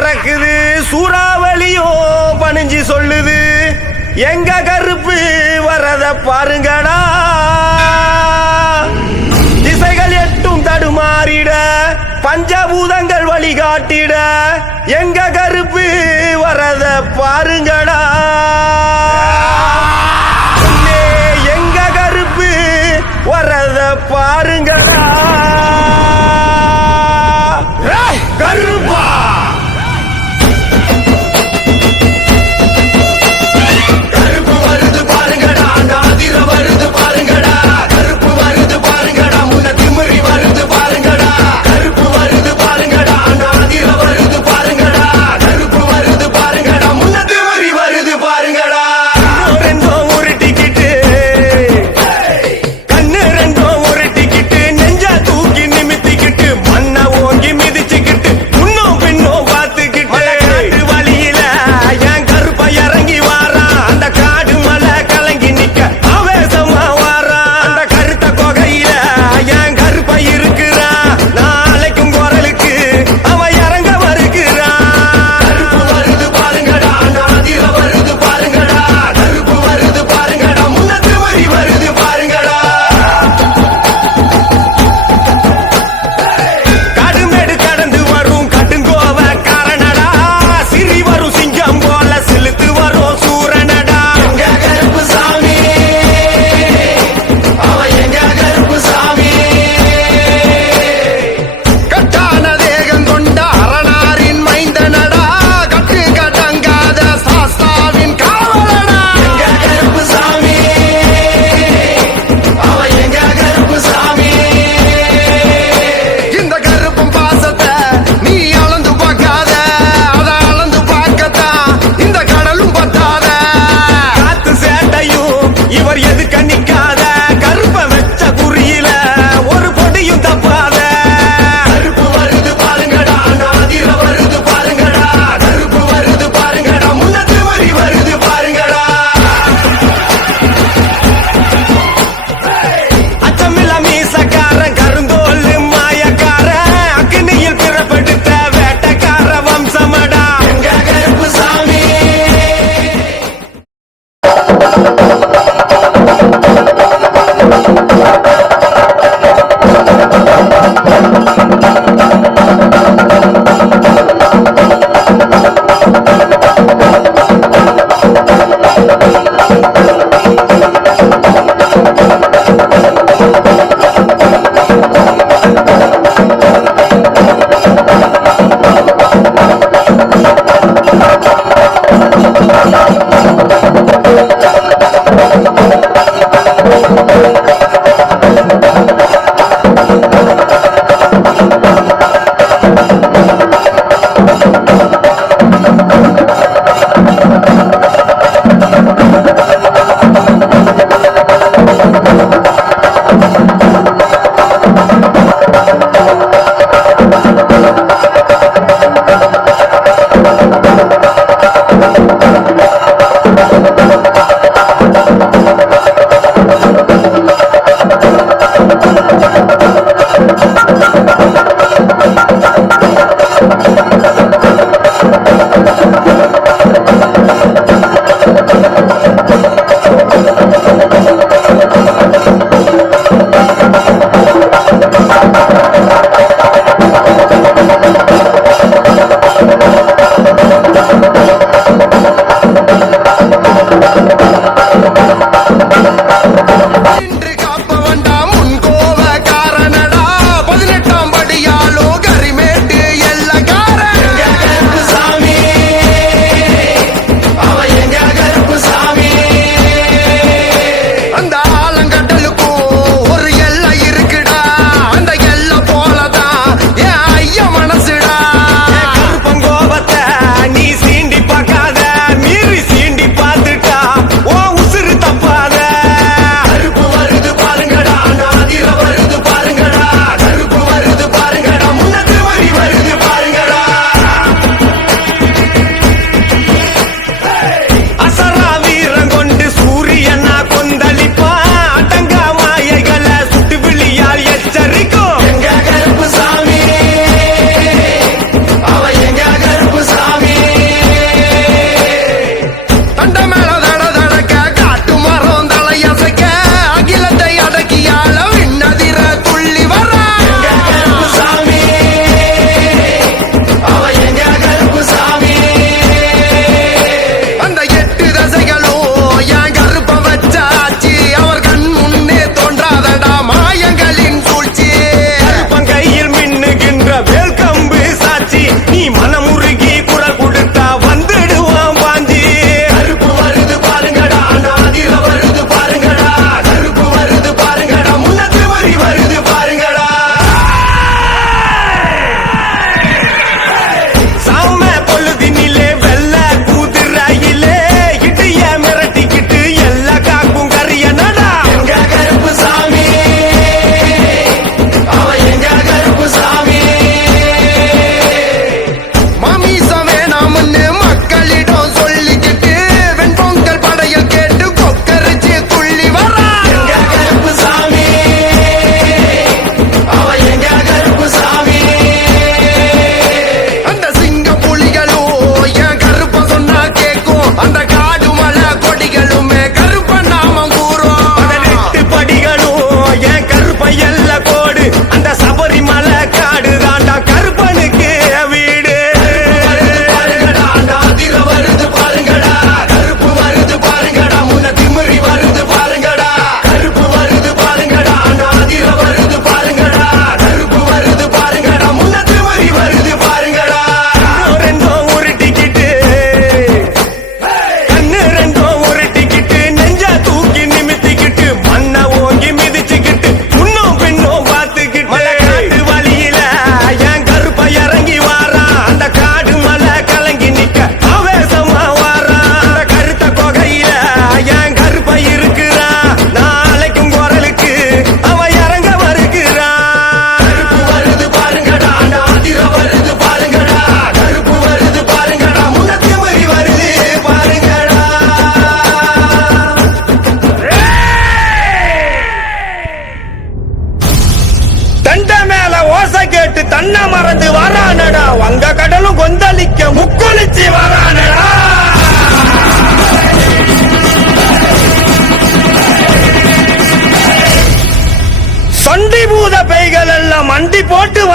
பறக்குது சூறாவளியோ பணிஞ்சு சொல்லுது எங்க கருப்பு வரத பாருங்கடா திசைகள் எட்டும் தடுமாறிட பஞ்சபூதங்கள் வழிகாட்டிட எங்க கருப்பு வரத பாருங்கடா எங்க கருப்பு வரத பாருங்கடா கருப்பா கருப்பு வருது பாருங்கடா நாதிர வருது பாருங்கடா கருப்பு வருது பாருங்கடா முன்ன திமிரி வருது பாருங்கடா கருப்பு வருது பாருங்கடா நாதிர வருது பாருங்கடா கருப்பு வருது பாருங்கடா முன்ன திமிரி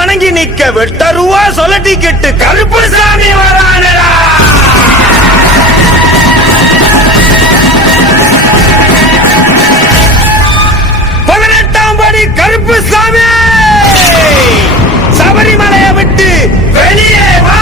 வணங்கி நிக்க வெட்டருவா சொல்லட்டிக்கிட்டு கருப்புசாமி வரானடா. பதினெட்டாம் படி கருப்புசாமி சபரிமலையை விட்டு வெளியே வா.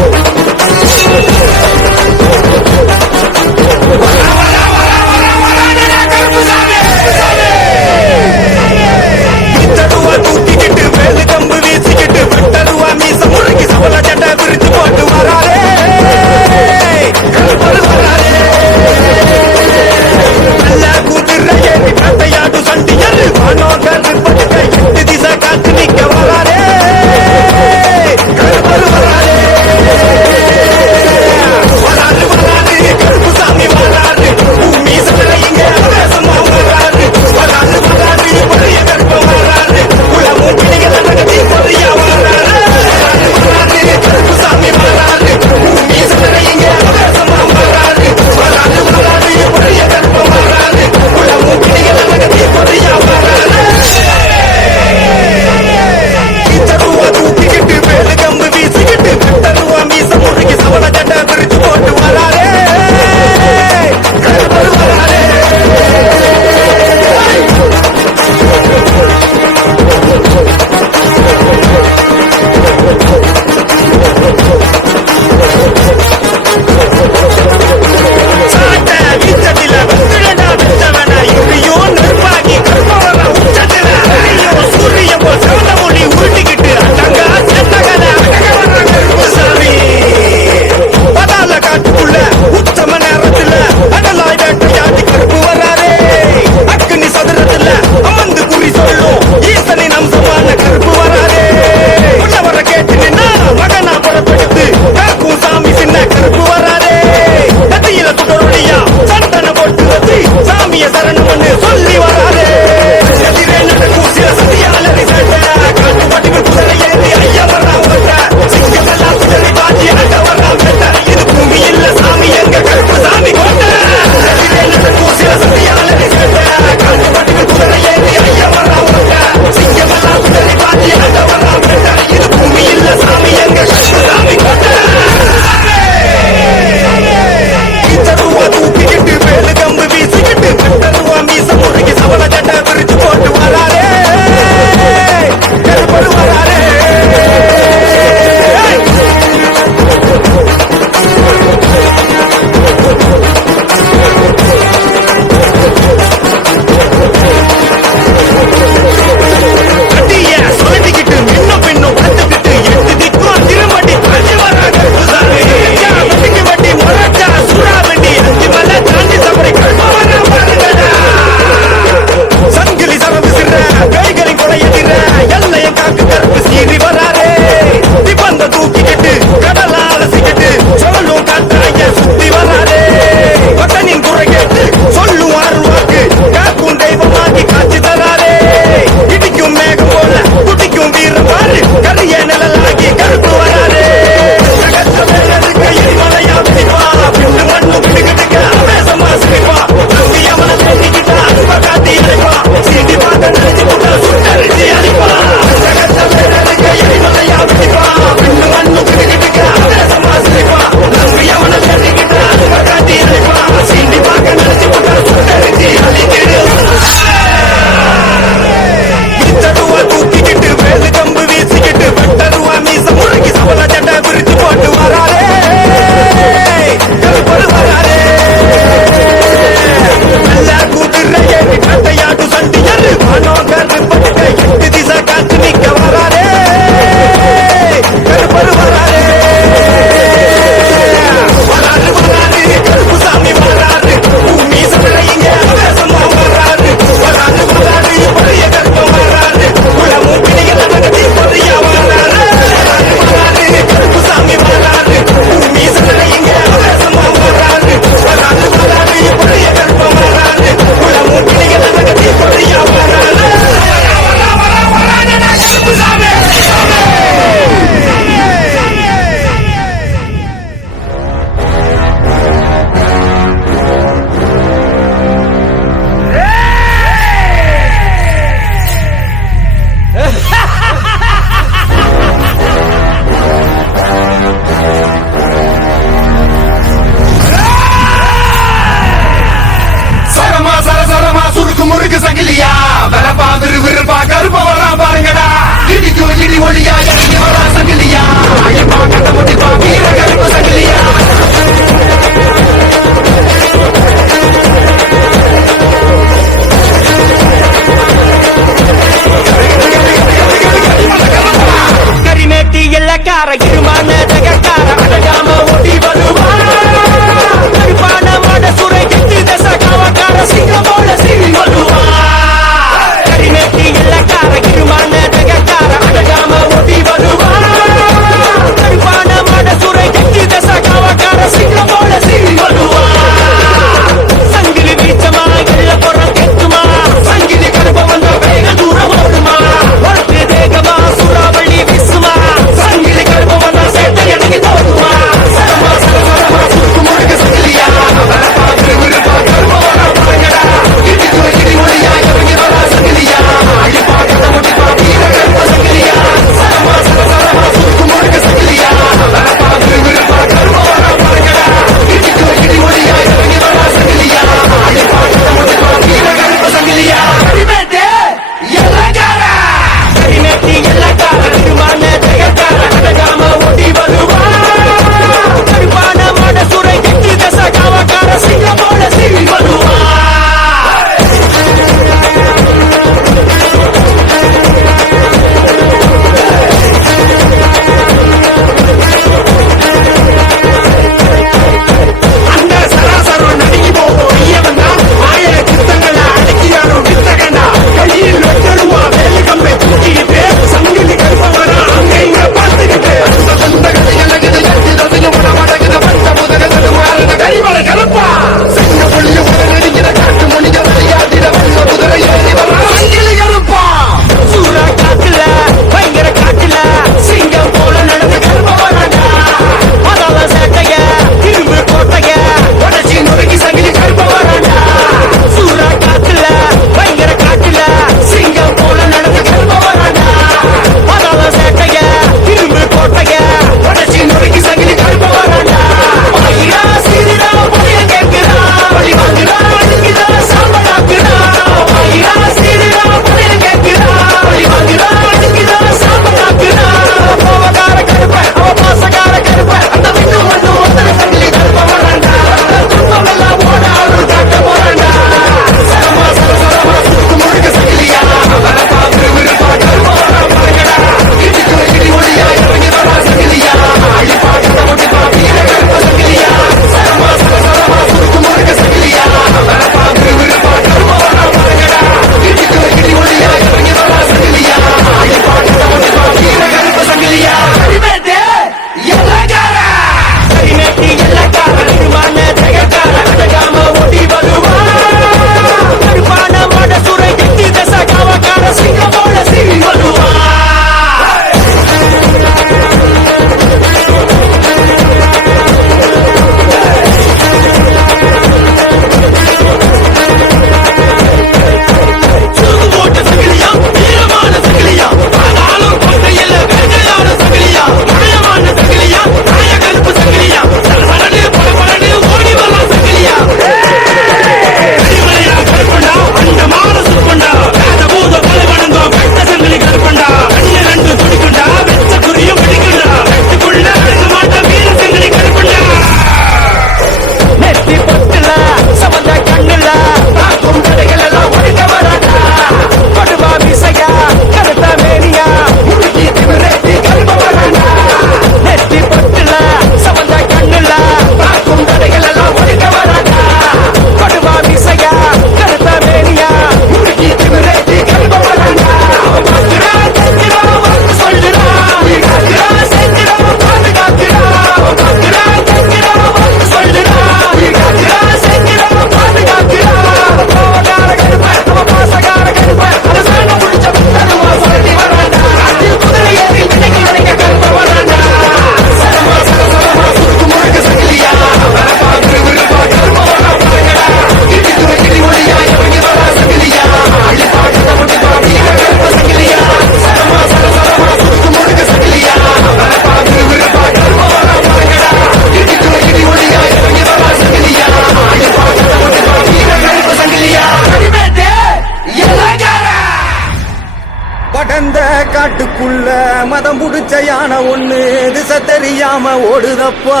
திரும்புதப்பா.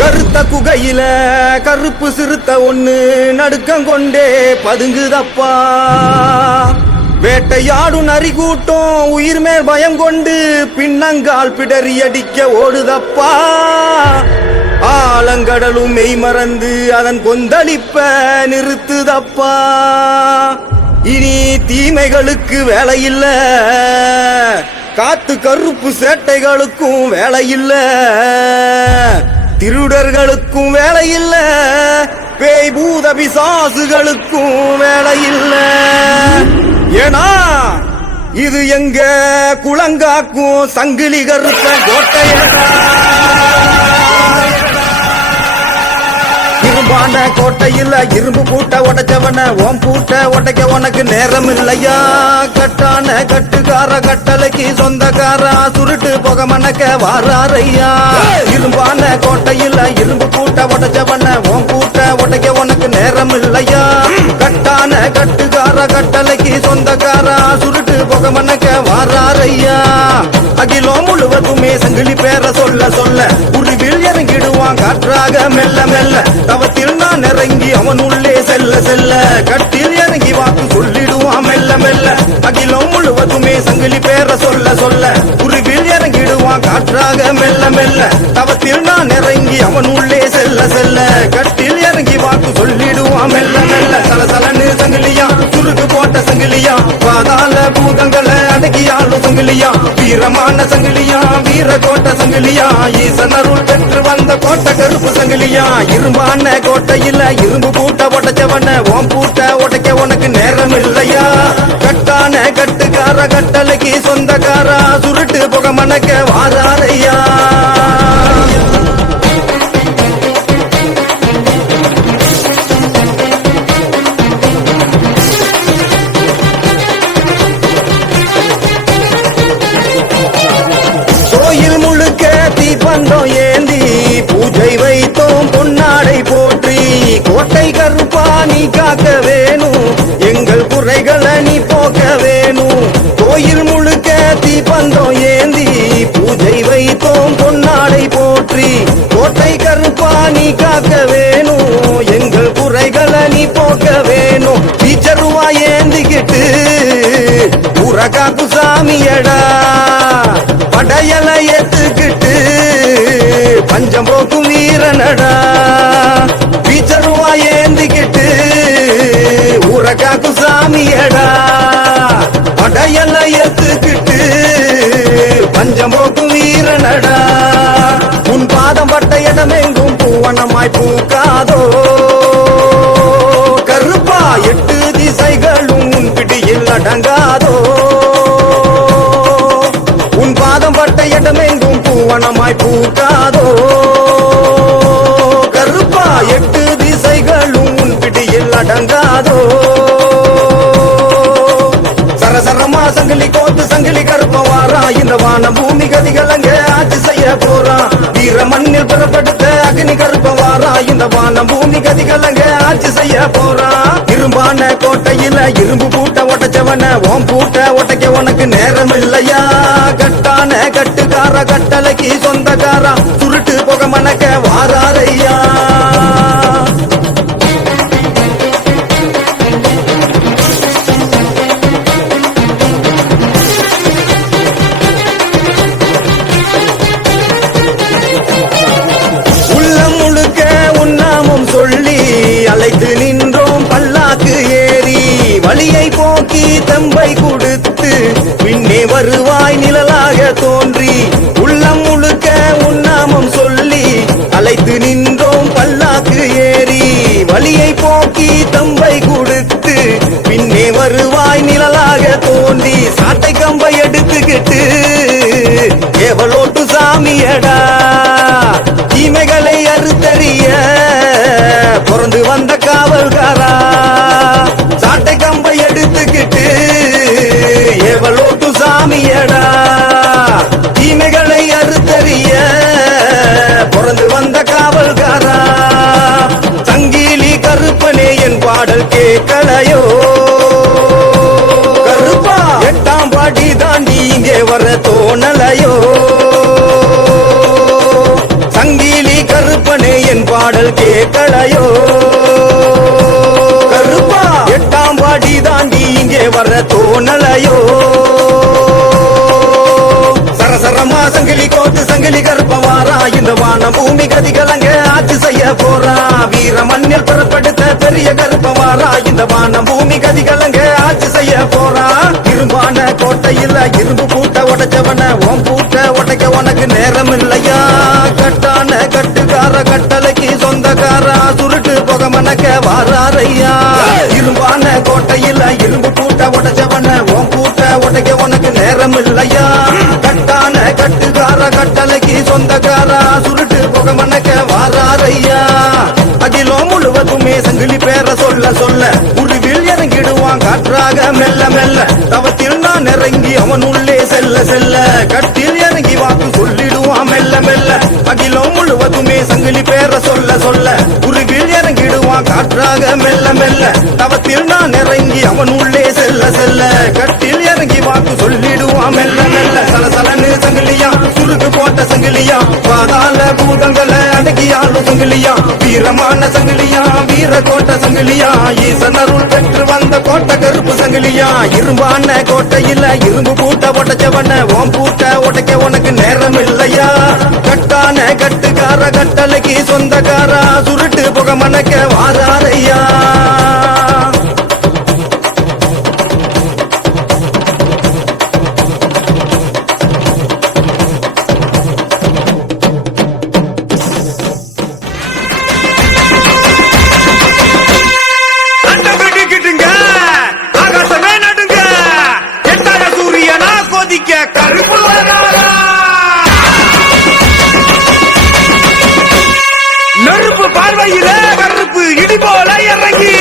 கருத்த குகையில கருப்பு சிறுத்த ஒண்ணு நடுக்கம் கொண்டே பதுங்குதப்பா. வேட்டையாடும் நரி கூட்டம் உயிர் மேல் பயம் கொண்டு பின்னங்கால் பிடறி அடிக்க ஓடுதப்பா. ஆலங்கடலும் மெய் மறந்து அதன் கொந்தளிப்ப நிறுத்துதப்பா. இனி தீமைகளுக்கு வேலையில்ல, காத்து கருப்பு சேட்டைகளுக்கும் வேலையில்ல, திருடர்களுக்கும் வேலையில்ல, பேய் பூத பிசாசுகளுக்கும் வேலையில்ல. ஏனா இது எங்க குளங்காக்கும் சங்கிலி கருத்த கோட்டையடா. இரும்பாண்ட கோட்டையில் இரும்பு பூட்ட உடைச்சவன ஓம் பூட்ட உடைக்க உனக்கு நேரம் இல்லையா. கட்டான கட்டுக்கார கட்டளைக்கு சொந்தக்காரா சுருட்டு புக மணக்க வாராரையா. இரும்பான கோட்டையில் இரும்பு பூட்ட உடைச்சவன ஓம் பூட்ட உடைக்க உனக்கு நேரம் இல்லையா. கட்டான கட்டுக்கார கட்டளைக்கு சொந்தக்காரா சுருட்டு புக மணக்க வாராரையா. அகிலம் முழுவதுமே சங்கிலி பேர சொல்ல சொல்ல உருவில் இறங்கிடுவான் காற்றாக மெல்ல மெல்ல. தவத்தில் நான் இறங்கி அவன் உள்ளே செல்ல செல்ல கட்டில் இறங்கி வாக்கு சொல்லிடுவான் மெல்ல மெல்ல. அகிலம் முழுவதுமே சங்கிலி பேர சொல்ல சொல்ல உருவில் இறங்கிடுவான் காற்றாக மெல்ல மெல்ல. தவத்தில் நான் இறங்கி அவன் உள்ளே செல்ல செல்ல கட்டில் இறங்கி வாக்கு சொல்லிடுவான் மெல்ல மெல்ல. சலசலன்னு சங்கிலியா சுருக்கு போட்ட சங்கிலியா பாதாள பூதங்களை அடக்கியாளும் சங்கிலியா. வீரமான சங்கிலியா வீர கோட்ட சங்கிலியா ஈசனருள் பெற்று வந்த கோட்டை கருப்பு சங்கிலியா. இரும்பான கோட்டையில இரும்பு பூட்ட உடைச்சவன ஓம் பூட்ட உடைக்க உனக்கு நேரம் இல்லையா. கட்டான கட்டுக்கார கட்டளைக்கு சொந்தக்காரா சுருட்டு புக மணக்க வாராரையா. கோயில் முழுக்க தீப்பந்தம் ஏந்தி பூஜை வைத்தோம் பொன்னாடை போற்றி. கோட்டை கருப்பா நீ காக்க வேணும், எங்கள் குறைகளை நீ போக்க வேணும். கோயில் முழுக்க தீப்பந்தம் ஏந்தி பூஜை வைத்தோம் பொன்னாடை போற்றி. கோட்டை கருப்பா நீ காக்க வேணும், எங்கள் குறைகளை நீ போக்க வேணும். பீச்சருவா ஏந்திக்கிட்டு ஊரகாக்கு சாமியடா. படையலை ஏத்துக்கிட்டு பஞ்சம் போக்கும் வீரனடா. பீச்சருவா ஏந்திக்கிட்டு ஊரகாக்கு சாமியடா. படையலை ஏத்துக்கிட்டு பஞ்சம் போக்கும் வீரனடா. உன் பாதம் பட்ட இடமெங்கும் பூவனமாய் பூக்காதோ கருப்பா. 8 திசைகளும் உன் பிடியில் அடங்காதோ. உன் பாதம் பட்ட இடமெங்கும் பூவனமாய் பூக்காதோ கருப்பா. 8 திசைகளும் உன் பிடியில் அடங்காதோ. சரசரமா சங்கிலி கோத்து சங்கிலி கருப்ப வாரா. இந்த வானம் பூமி கதிகள் அங்கே ஆட்சி செய்ய போறான். வீர மண்ணில் புறப்படுத்த அக்னி கருப்ப வாரா. இந்த வானம் பூமி கதிகள் அங்கே ஆட்சி செய்ய போறான். இரும்பான கோட்டையில இரும்பு பூட்ட உடைச்சவன ஓம் பூட்ட உடைக்க உனக்கு நேரம் இல்லையா. கட்டான கட்டுக்கார கட்டளைக்கு சொந்தக்காரா சுருட்டு புக மணக்க வாராரையா. உள்ளம் முழுக்க உன்னாமம் சொல்லி அழைத்து நின்றோம் பல்லாக்கு ஏறி. வழியை போக்கி தம்பை கொடுத்து பின்னே வருவாய் நிழலாக தோன்றி. உள்ளம் முழுக்க உன்னாமம் சொல்லி அழைத்து நின்றோம் பல்லாக்கு ஏறி. வழியை போக்கி தம்பை கொடுத்து பின்னே வருவாய் நிழலாக தோன்றி. சாட்டை கம்பை எடுத்துக்கிட்டு ஏவலோட்டு சாமியடா. தீமைகளை அறுத்தறிய பிறந்து வந்த காவல்காரா. சாட்டை கம்பை எடுத்துக்கிட்டு ஏவலோட்டு சாமியடா. தீமைகளை அறுத்தறிய பிறந்து வந்த காவல்காரா. சங்கிலி கருப்பனே என் பாடல் கேட்கலையோ கருப்பா. 8ஆம் படி தாண்டி இங்கே வர தோணலையோ. பாடல் கேட்கலையோ கருப்பா 8ஆம் படி தாண்டி இங்கே வர தோணலையோ சரசரமா சங்கிலி கோத்து சங்கிலி கருப்பவாரா இந்த வானம் பூமி கதிகலங்க ஆட்சி செய்ய போறா வீர மண்ணில் புறப்படுத்த பெரிய கருப்பவாரா இந்த வானம் பூமி கதிகலங்க ஆட்சி செய்ய போறா இரும்பான கோட்டையில் இரும்பு பூட்ட உடைச்சவன ஓம் பூட்ட உடைக்க உனக்கு நேரம் இல்லையா கட்டான கட்டுக்கார கட்டளைக்கு சொந்தக்காரா சுருட்டு புக மணக்க வாராரையா இரும்பான கோட்டையில் இரும்பு பூட்ட உடைச்சவன ஓம் பூட்ட உடைக்க உனக்கு நேரம் இல்லையா கட்டான கட்டுக்கார கட்டளைக்கு சொந்தக்காரா சுருட்டு புக மணக்க வாராரையா அகிலம் முழுவதுமே சங்கிலி பேர சொல்ல சொல்ல உருவில் இறங்கிடுவான் காற்றாக மெல்ல மெல்ல தவத்தில் நான் இறங்கி அவன் உள்ளே செல்ல செல்ல கட்டில் இறங்கி வாக்கு சொல்லிடுவான் மெல்ல மெல்ல அகிலம் முழுவதுமே சங்கிலி பேர சொல்ல சொல்ல உருவில் இறங்கிடுவான் காற்றாக மெல்ல மெல்ல தவத்தில் நான் இறங்கி அவன் உள்ளே செல்ல செல்ல கட்டில் இறங்கி வாக்கு சொல்லிடுவான் மெல்ல மெல்ல சலசலன்னு சங்கிலியா சுருக்கு போட்ட சங்கிலியா பாதாள பூதங்களை அடக்கியாலும் சங்கிலியா வீரமான சங்கிலியா வீர கோட்டை சங்கிலியா ஈசன் அருள் பெற்று வந்த கோட்டை கருப்பு சங்கிலியா இரும்பான கோட்டையில இரும்பு பூட்ட உடைச்சவன ஓம் பூட்ட உடைக்க உனக்கு நேரம் இல்லையா கட்டான கட்டுக்கார கட்டளைக்கு சொந்தக்காரா சுருட்டு புக மணக்க வாராரையா நெருப்பு பார்வையிலே கருப்பு இடி போல இறங்கி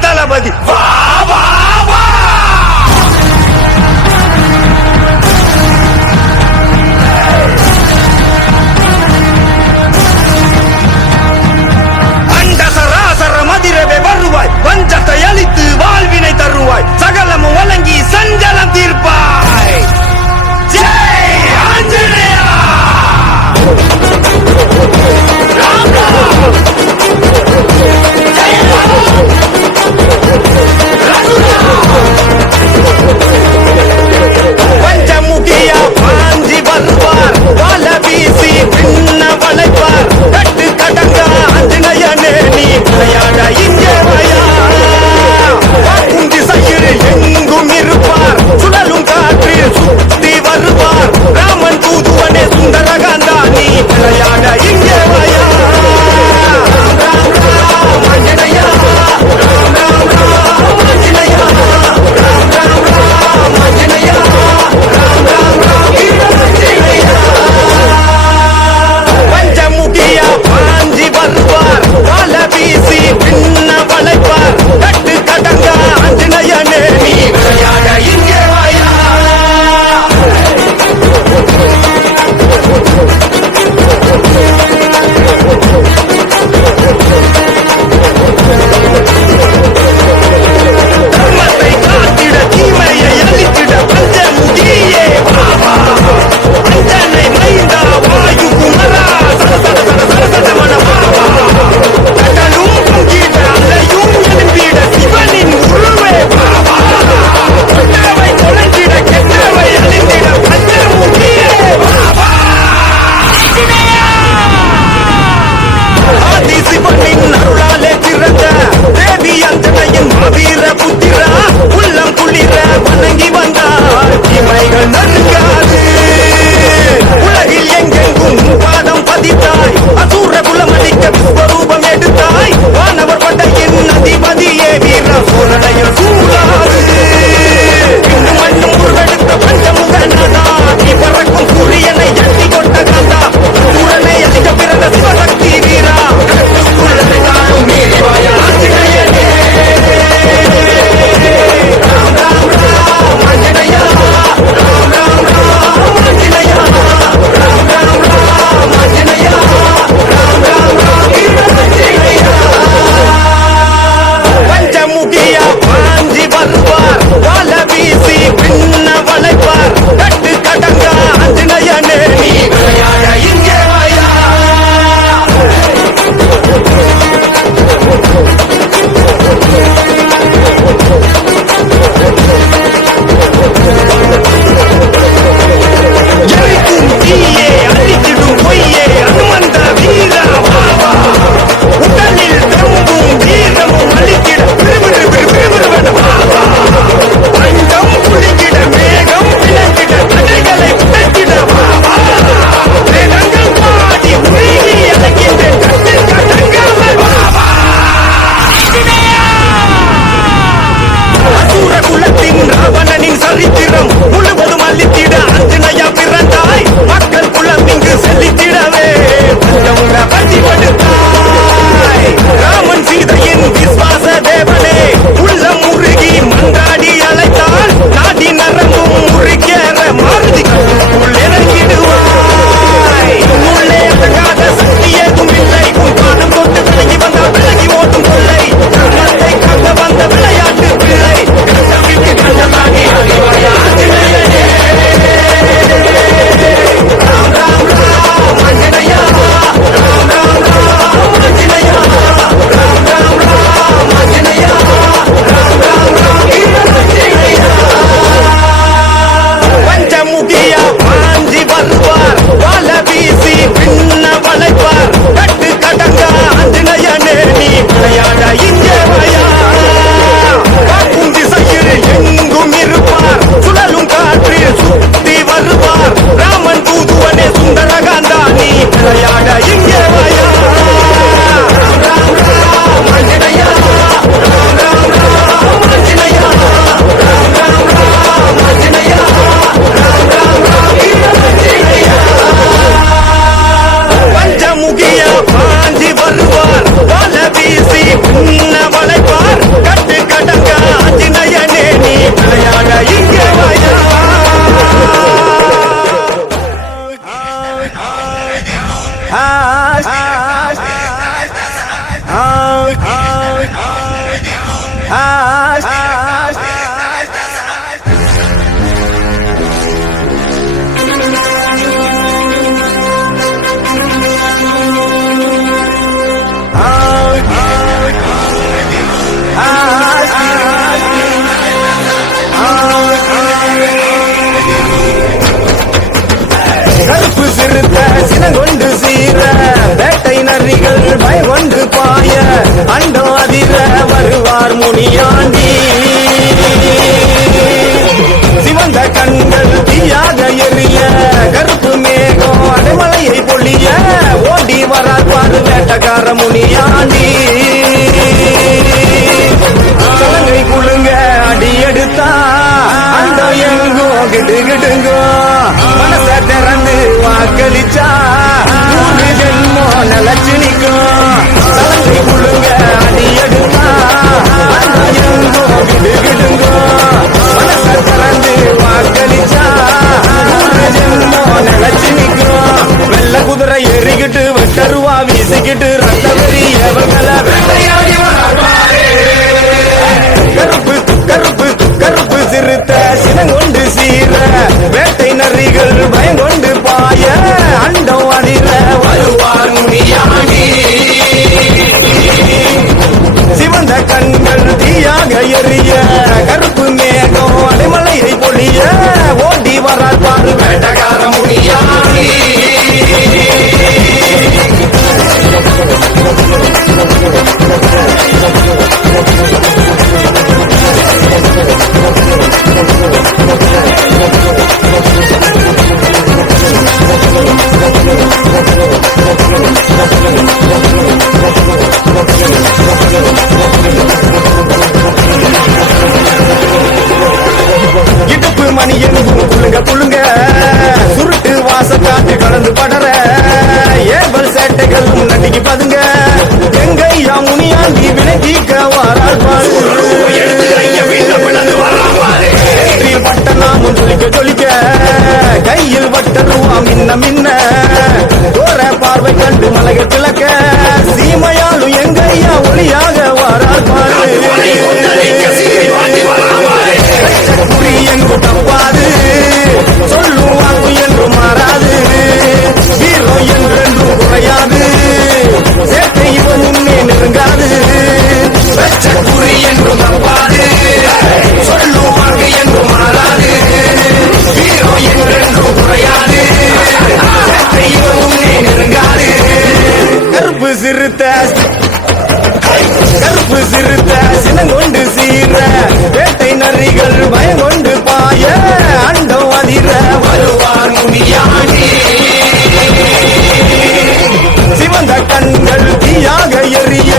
தளபதி வா வா வா அண்ட சராசர மதிரவே வருவாய் வஞ்சத்தை அழித்து வாழ்வினை தருவாய் சகலமும் வழங்கி சஞ்சலம் தீர்ப்பாய் ஜெய் ஆஞ்சநேயா ராம் ராம் ஜெய் ராம் கருப்பு சிறுத்த சினங்கொண்டு சீர வேட்டை நரிகள் பயங்கொண்டு பாய அண்டோ அதிர வருவார் முனியாண்டி சிவந்த கண்கள் தீயாக எரிய கருப்பு மேகம் அடைமலையை பொழிய ஓடி வரார் பாரு வேட்டக்கார முனியாண்டி சலங்கை குழுங்க அடி எடுத்தா அந்த எங்கோ கிடு கிடுங்கோ மனச திறந்து வாக்களிச்சா நூறு ஜென்மோ நிலச்சு நிற்கும் சலங்கை குழுங்க அடி எடுத்தா அந்த எங்கோ கிடு கிடுங்கோ மனச திறந்து வாக்களிச்சா நூறு ஜென்மோ நிலச்சு நிற்கும் வெள்ள குதிரை எறிகிட்டு வெட்டருவா வீசிக்கிட்டு ரத்த வெறி எவர்களை வேட்டையாடி கருப்பு கருப்பு கருப்பு சிறுத்த சினங்கொண்டு சீர வேட்டை நரிகள் பயங்கொண்டு பாய அண்டம் அதிர வருவார் முனியாண்டி சிவந்த கண்கள் தீயாக எரிய கருப்பு மேகம் அடைமலையை பொழிய ஓடி வரார் பாரு வேட்டக்கார முனியாண்டி இடுப்பு மணி எங்கும் குழுங்க குழுங்க சுருட்டு வாச காட்டு கலந்து படற ஏபல் சேட்டைகள் நடிக்கு பதுங்க எங்கையா முனியாண்டி விலகிக்க வாரால் பாரு பட்ட நாமும் ஜொலிக்க ஜொலிக்க கையில் வட்டருவா மின்ன மின்ன தோர பார்வை கண்டு மலைகள் கிழக்க சீமையாலும் எங்கையா ஒளியாக வாரால் பாரு குறி எங்கு தப்பாது சொல்லும் வாக்கு என்று மாறாது வீரம் என்றென்றும் குறையாது சேட்டை இவன் முன்னே நெருங்காது குறி என்றும் தப்பாது சொல்லும் வாக்கு என்று மாறாது வீரம் என்றென்றும் குறையாது சேட்டை இவன் முன்னே நெருங்காது கருப்பு சிறுத்த கருப்பு சிறுத்த சினங்கொண்டு சீர வேட்டை நரிகள் பயங்கொண்டு பாய அண்டம் அதிர வருவார் முனியாண்டி சிவந்த கண்கள் தீயாக எரிய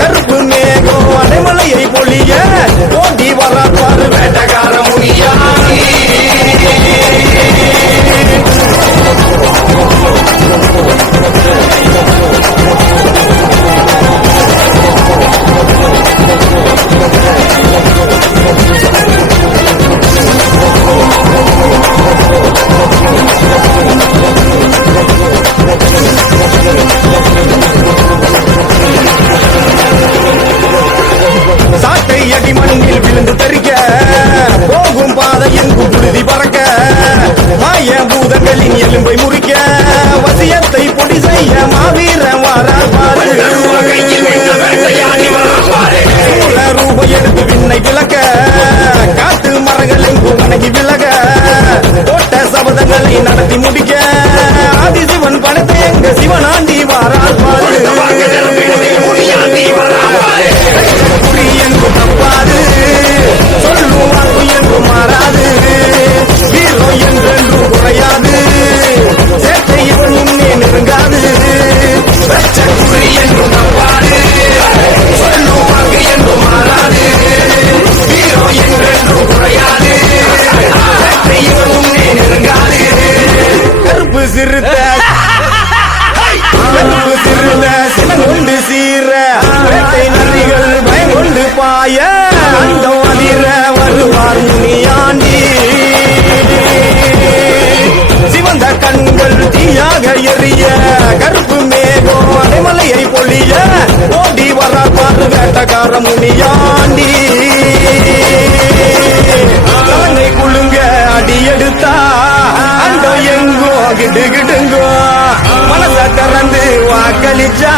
கருப்பு மேகம் அடைமலையை பொழிய ஓடி வரார் வேட்டக்கார முனியாண்டி சாட்டை அடி மண்ணில் விழுந்து தரிக்க போகும் பாதை எங்கும் புழுதி பறக்க மாய பூதங்களின் எலும்பை முறிக்க வசியத்தை பொடி செய்ய மாவீர வாரார் பாரு ரூபாய் எடுத்து விண்ணை விளக்க காட்டு மரங்கள் எங்கும் வணங்கி விலக தோட்ட சபதங்களை நடத்தி முடிக்க ஆதிசிவன் படத்தை எங்க சிவனாண்டி வாரார் பாரு குறி என்று தப்பாது சொல்லும் வாக்கு என்று மாறாது வீரம் என்றென்றும் குறையாது சேட்டை இவன் முன்னே நெருங்காது குறி என்று தப்பாது சொல்லும் வாக்கு என்று மாறாது வீரம் என்றென்றும் குறையாது சேட்டை இவன் முன்னே நெருங்காது கருப்பு சிறுத்த கருப்பு சிறுத்த சினங்கொண்டு சீர வேட்டை நரிகள் பயங்கொண்டு பாய அண்டம் அதிர வருவார் முனியாண்டி சிவந்த கண்கள் தீயாக எரிய கருப்பு பொழிய ஓடி வர பாரு வேட்டக்கார முனியாண்டி தானை குழுங்க அடி எடுத்தா அண்டோ எங்கோ கிடுகிடுங்கோ மனச திறந்து வாக்களிச்சா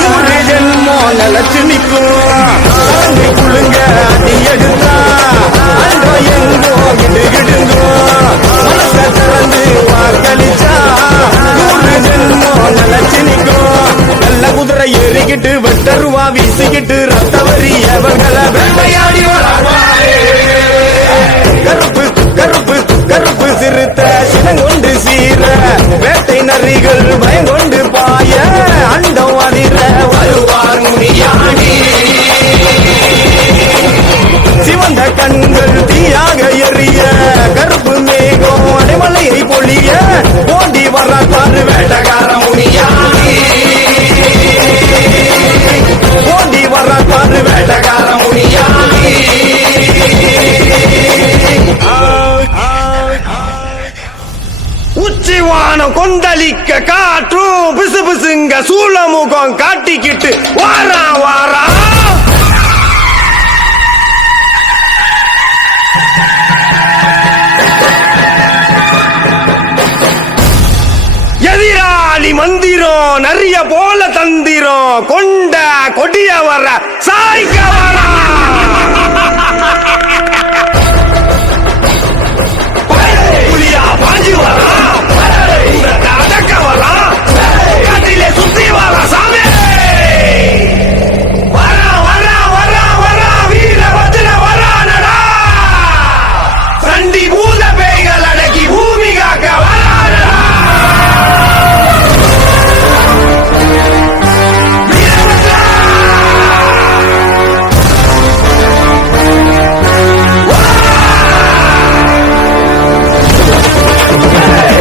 100 ஜென்மம் நிலச்சு நிற்கும் தானை குழுங்க அடி எடுத்தா அண்டோ எங்கோ கிடுகிடுங்கோ மனச திறந்து வாக்களிச்சா 100 ஜென்மம் நிலச்சு நிற்கும் நல்ல குதிரை ஏறிக்கிட்டு வெட்டருவா வீசிக்கிட்டு ரத்தவரி அவர்களை வெள்ளையாடி வராவாரே கருப்பு கருப்பு கருப்பு சிறுத்த சினங்கொண்டு சீர வேட்டை நரிகள் பயங்கொண்டு பாய அண்டம் அதிர வருவார் முனியாண்டி சிவந்த கண்கள் தீயாக எறிய கருப்பு மேகம் அடைமலையை பொழிய ஓடி வர பாரு வேட்டக்கார முனியாண்டி ஓடி வர பாரு வேட்டக்கார முனியாண்டி உச்சிவானம் கொந்தளிக்க காற்றும் பிசு பிசுங்க சூளமுகம் காட்டிக்கிட்டு வாரா வாரா எதிராளி மந்திரம் நிறைய போல தந்திரம் கொண்ட கொடிய வர சாய்க்க வரா புலியா பாஞ்சி வரா அதக்க வரா காட்டிலே சுத்தி வரா சாமி வரா வரா வரா வரா வீர வஜ்ர வரானடா சண்டி பூத பேய்கள் அடக்கி பூமி காக்க வரானடா Hey!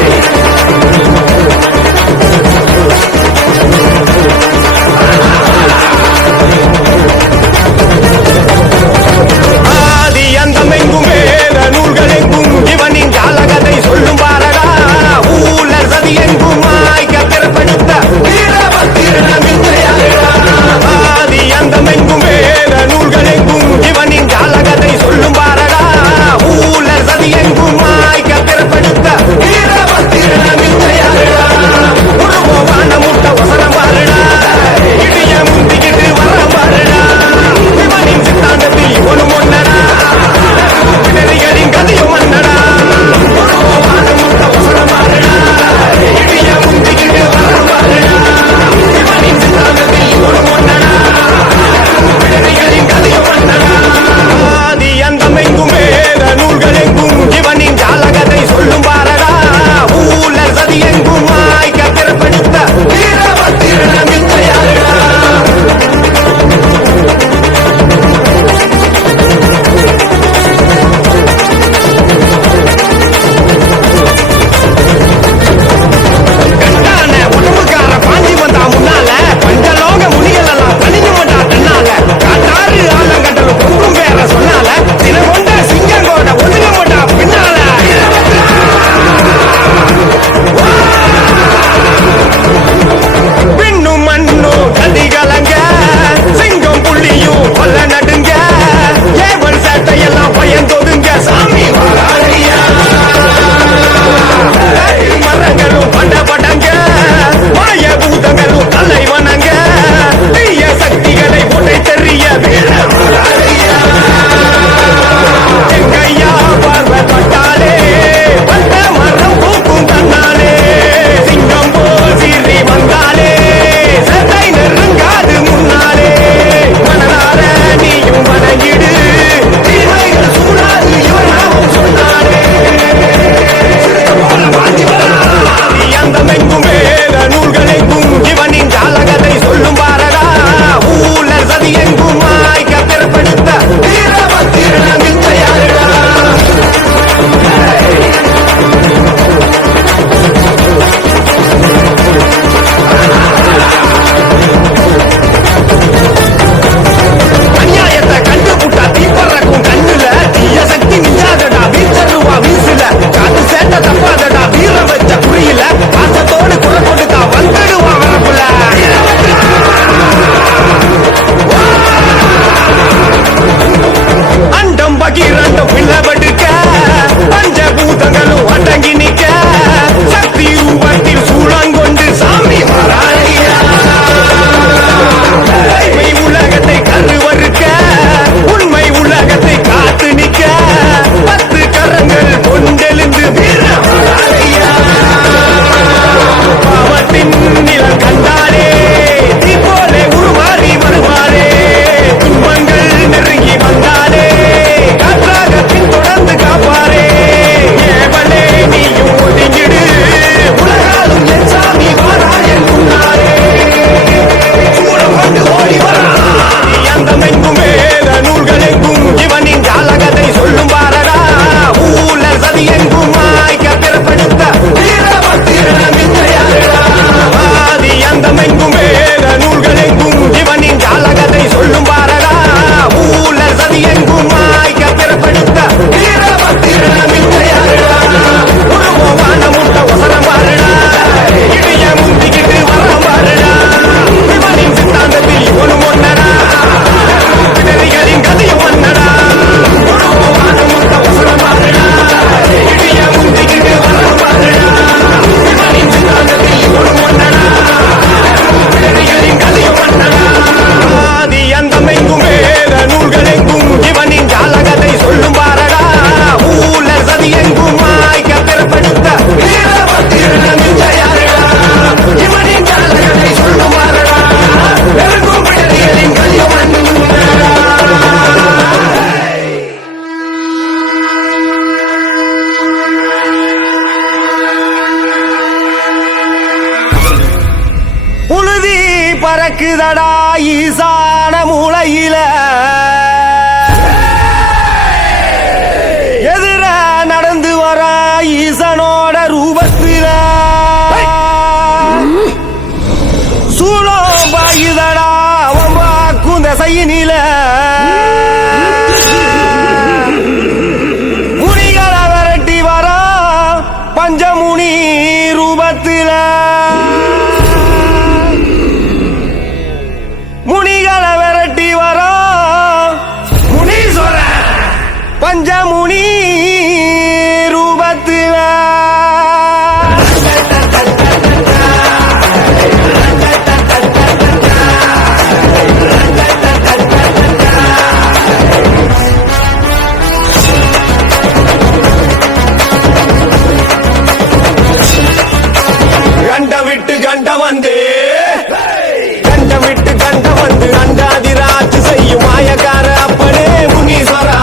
பறக்குதடா ஈசான மூலையில எதிர நடந்து வர ஈசனோட ரூபத்தில சூளம் பாயுதடா அவன் வாக்கும் திசையினில முனிகளை விரட்டி வர பஞ்சமுனி ரூபத்தில முனிகளை விரட்டி வர முனீஸ்வர பஞ்சமுனி ரூபத்தில கண்டம் விட்டு கண்டம் வந்து கண்டம் விட்டு கண்டம் வந்து அண்டாதிராட்சி செய்யும் மாயக்கார அப்பனே முனீஸ்வரா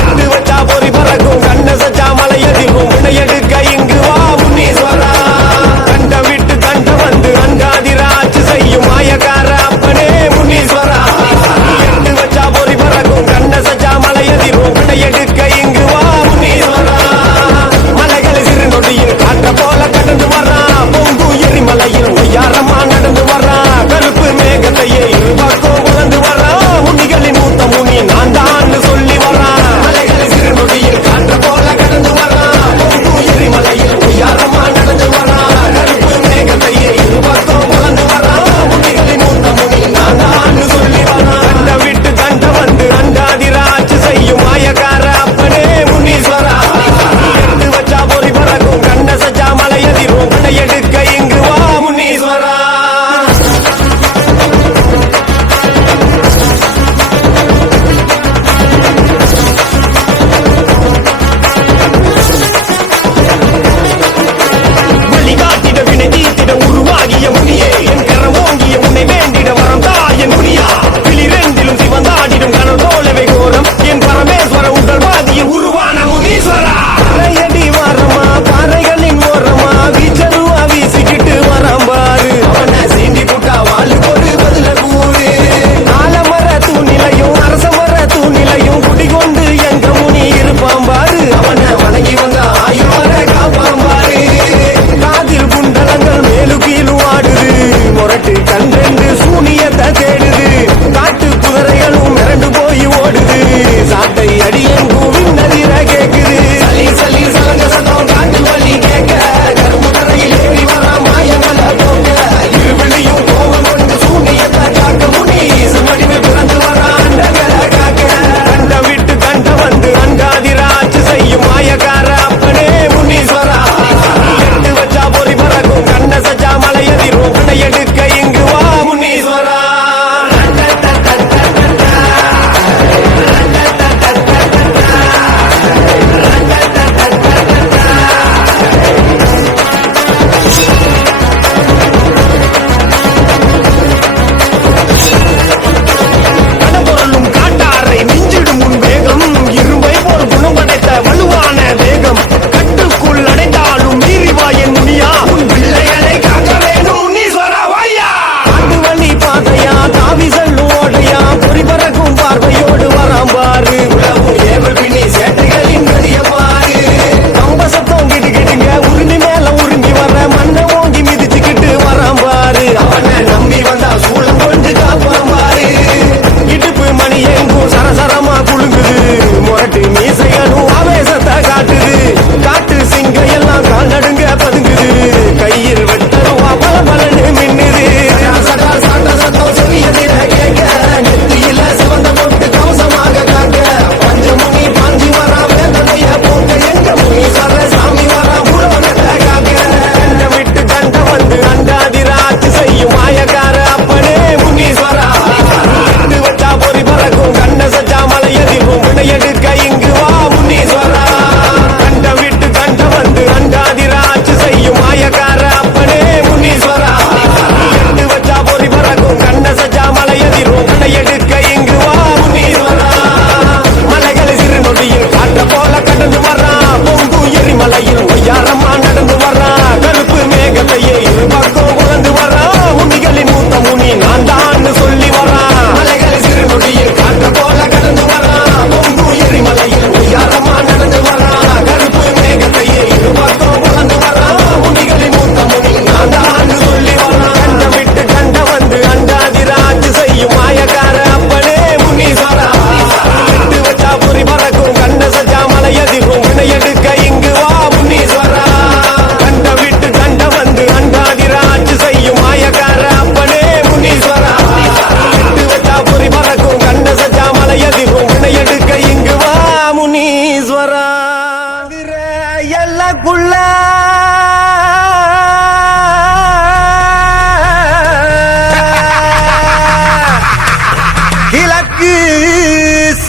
இட்டு வச்சா பொறி பறக்கும் கண்ண சச்சா மலை எதிர்க்கும் உன்னை எடுக்க இங்கு வா முனீஸ்வரா கண்டம் விட்டு கண்டம் வந்து அண்டாதிராட்சி செய்யும் மாயக்கார அப்பனே முனீஸ்வரா இட்டு வச்சா பொறி பறக்கும் கண்ண சச்சா மலை எதிர்க்கும் உன்னை எடுக்க இங்கு வா முனீஸ்வரா மலைகளை சிறு நொடியில் காற்ற போல கடந்து வர்றான் பொங்கு எரிமலையில் ஒய்யாரமா நடந்து வர்றான் கருப்பு மேகத்தையே இருபார்க்கும்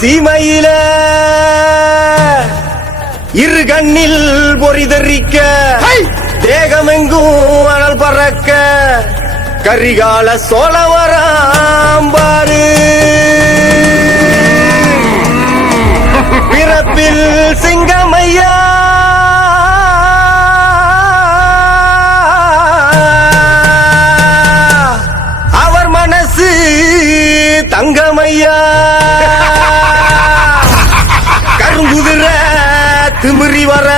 சீமையில இரு கண்ணில் பொறிதறிக்க தேகமெங்கும் அனல் பறக்க கரிகால சோழவராம்பாரு பிறப்பில் சிங்கமையா அவர் மனசு தங்கமையா கருங்குதிர திமிரி வர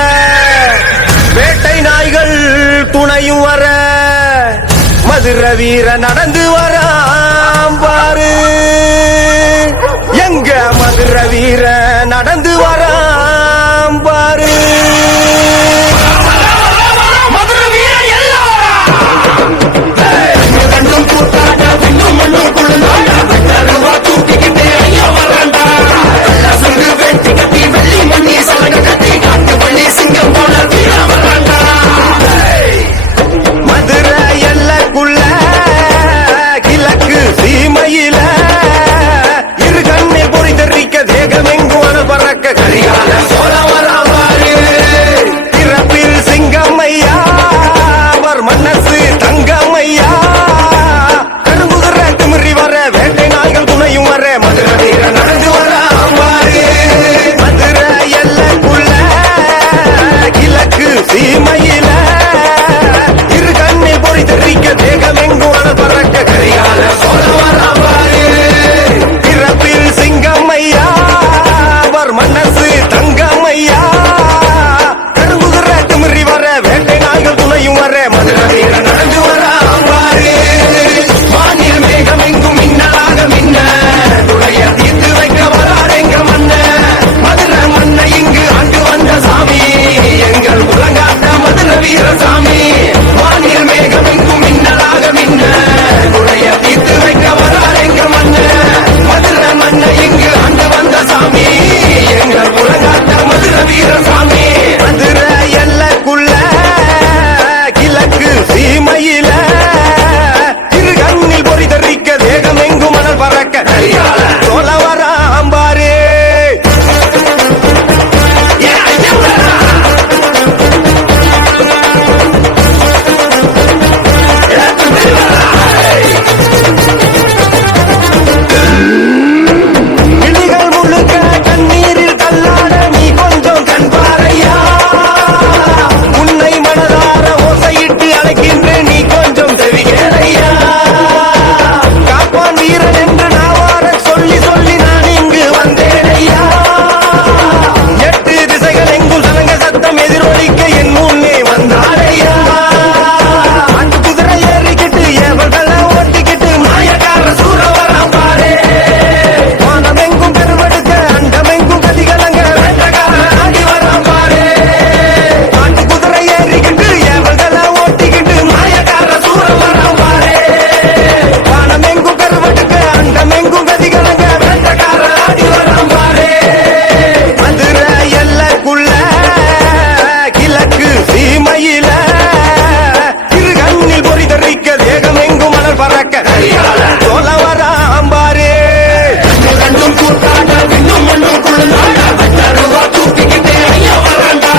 வேட்டை நாய்கள் துணையும் வர மதுர வீர நடந்து வராம் பாரு எங்க மதுர வீர நடந்து வராம் பாரு மதுர வீரன் எல்லாம் கூட்டாட பின்னும் மண்ணும் குழுந்தாட வெட்டருவா தூக்கிக்கிட்டு ஐயா வரண்டா சங்கு வெட்டி கட்டி வெள்ளி மண்ணி சலங்க கட்டி காட்டு பள்ளி சிங்கம் போல வீரா வரண்டா மதுர எல்லைக்குள்ள கிழக்கு சீமையில இரு கண்ணில் பொறி தெரிக்க தேகமெங்குவன பறக்க கரிகால சோழவராமாறு பிறப்பில் சிங்கம்மையா அவர் மனசு தங்கம்மையா கருங்குதிர திமிரி வர வேட்டை நாய்கள் துணையும் வர மதுர வீர நடந்து வராமாறு மதுர எல்லைக்குள்ள கிழக்கு சீமையில இரு கண்ணில் பொறி தெரிக்க தேகமெங்குவன பறக்க கரிகால சோழவராமாறு பிறப்பில் சிங்கம்மையா அவர் மனசு தங்கம்மையா கருங்குதிர திமிரி வர வேட்டை நாய்கள் துணையும் வர மதுர வீர நடந்து வராம்பாரு வானில் மேகம் எங்கும் மின்னலாக மின்ன துடைய தீர்த்து வைக்க வராரெங்க மன்ன மதுர மன்ன இங்கு ஆண்டு வந்த சாமி எங்கள் உலகாட்ட மதுர வீரசாமி வானில் மேகம் எங்கும் மின்னலாக மின்ன துடைய தீர்த்து வைக்க வராரெங்க மன்ன மதுர மன்ன இங்கு ஆண்டு வந்த சாமி எங்கள் உலகாட்ட மதுர வீரசாமி மதுர எல்லைக்குள்ள கிழக்கு சீமையில இரு கண்ணில் பொறி தெரிக்க தேகமெங்கும் மணல் பறக்க கரிகால சோழவராம்பாரு ஏன் ஐயா வரா? கிளிகள் முழுக்க கண்ணீரில் தள்ளாட நீ கொஞ்சம் கண் பாரையா உன்னை மனதார ஓசையிட்டு அழைக்கின்றேன் நீ கொஞ்சம் செவி கேளையா காப்பான் வீரன் என்று நாவார சொல்லி சொல்லி நான் இங்கு வந்தேனையா எட்டு திசைகள் எங்கும் சலங்க சத்தம் எதிரொலிக்க என் முன்னே வந்தாரையா அன்று குதிரை ஏறிக்கிட்டு ஏவல்களை ஓட்டிக்கிட்டு மாயக்கார சூரவராம் பாரு வானமெங்கும் பெருவெடுக்க அண்டமெங்கும் கதிகலங்க வேட்டக்கார ஆடி வராம் பாரு ஆட்டு குதிரை ஏறிக்கிட்டு ஏவல்களை ஓட்டிக்கிட்டு மாயக்கார சூரவராம் பாரு வானமெங்கும் பெருவெடுக்க அண்டமெங்கும் கதிகலங்க வேட்டக்கார ஆடி வராம் பாரு மதுர எல்லைக்குள்ள கிழக்கு சீமையில இரு கண்ணில் பொறி தெரிக்க தேகமெங்கும் மணல் பறக்க கரிகால சோழவராம்பாரு ரெண்டும் கூட்டாட பின்னும் மண்ணும் குழுந்தாட வெட்டருவா தூக்கிக்கிட்டு ஐயா வரண்டா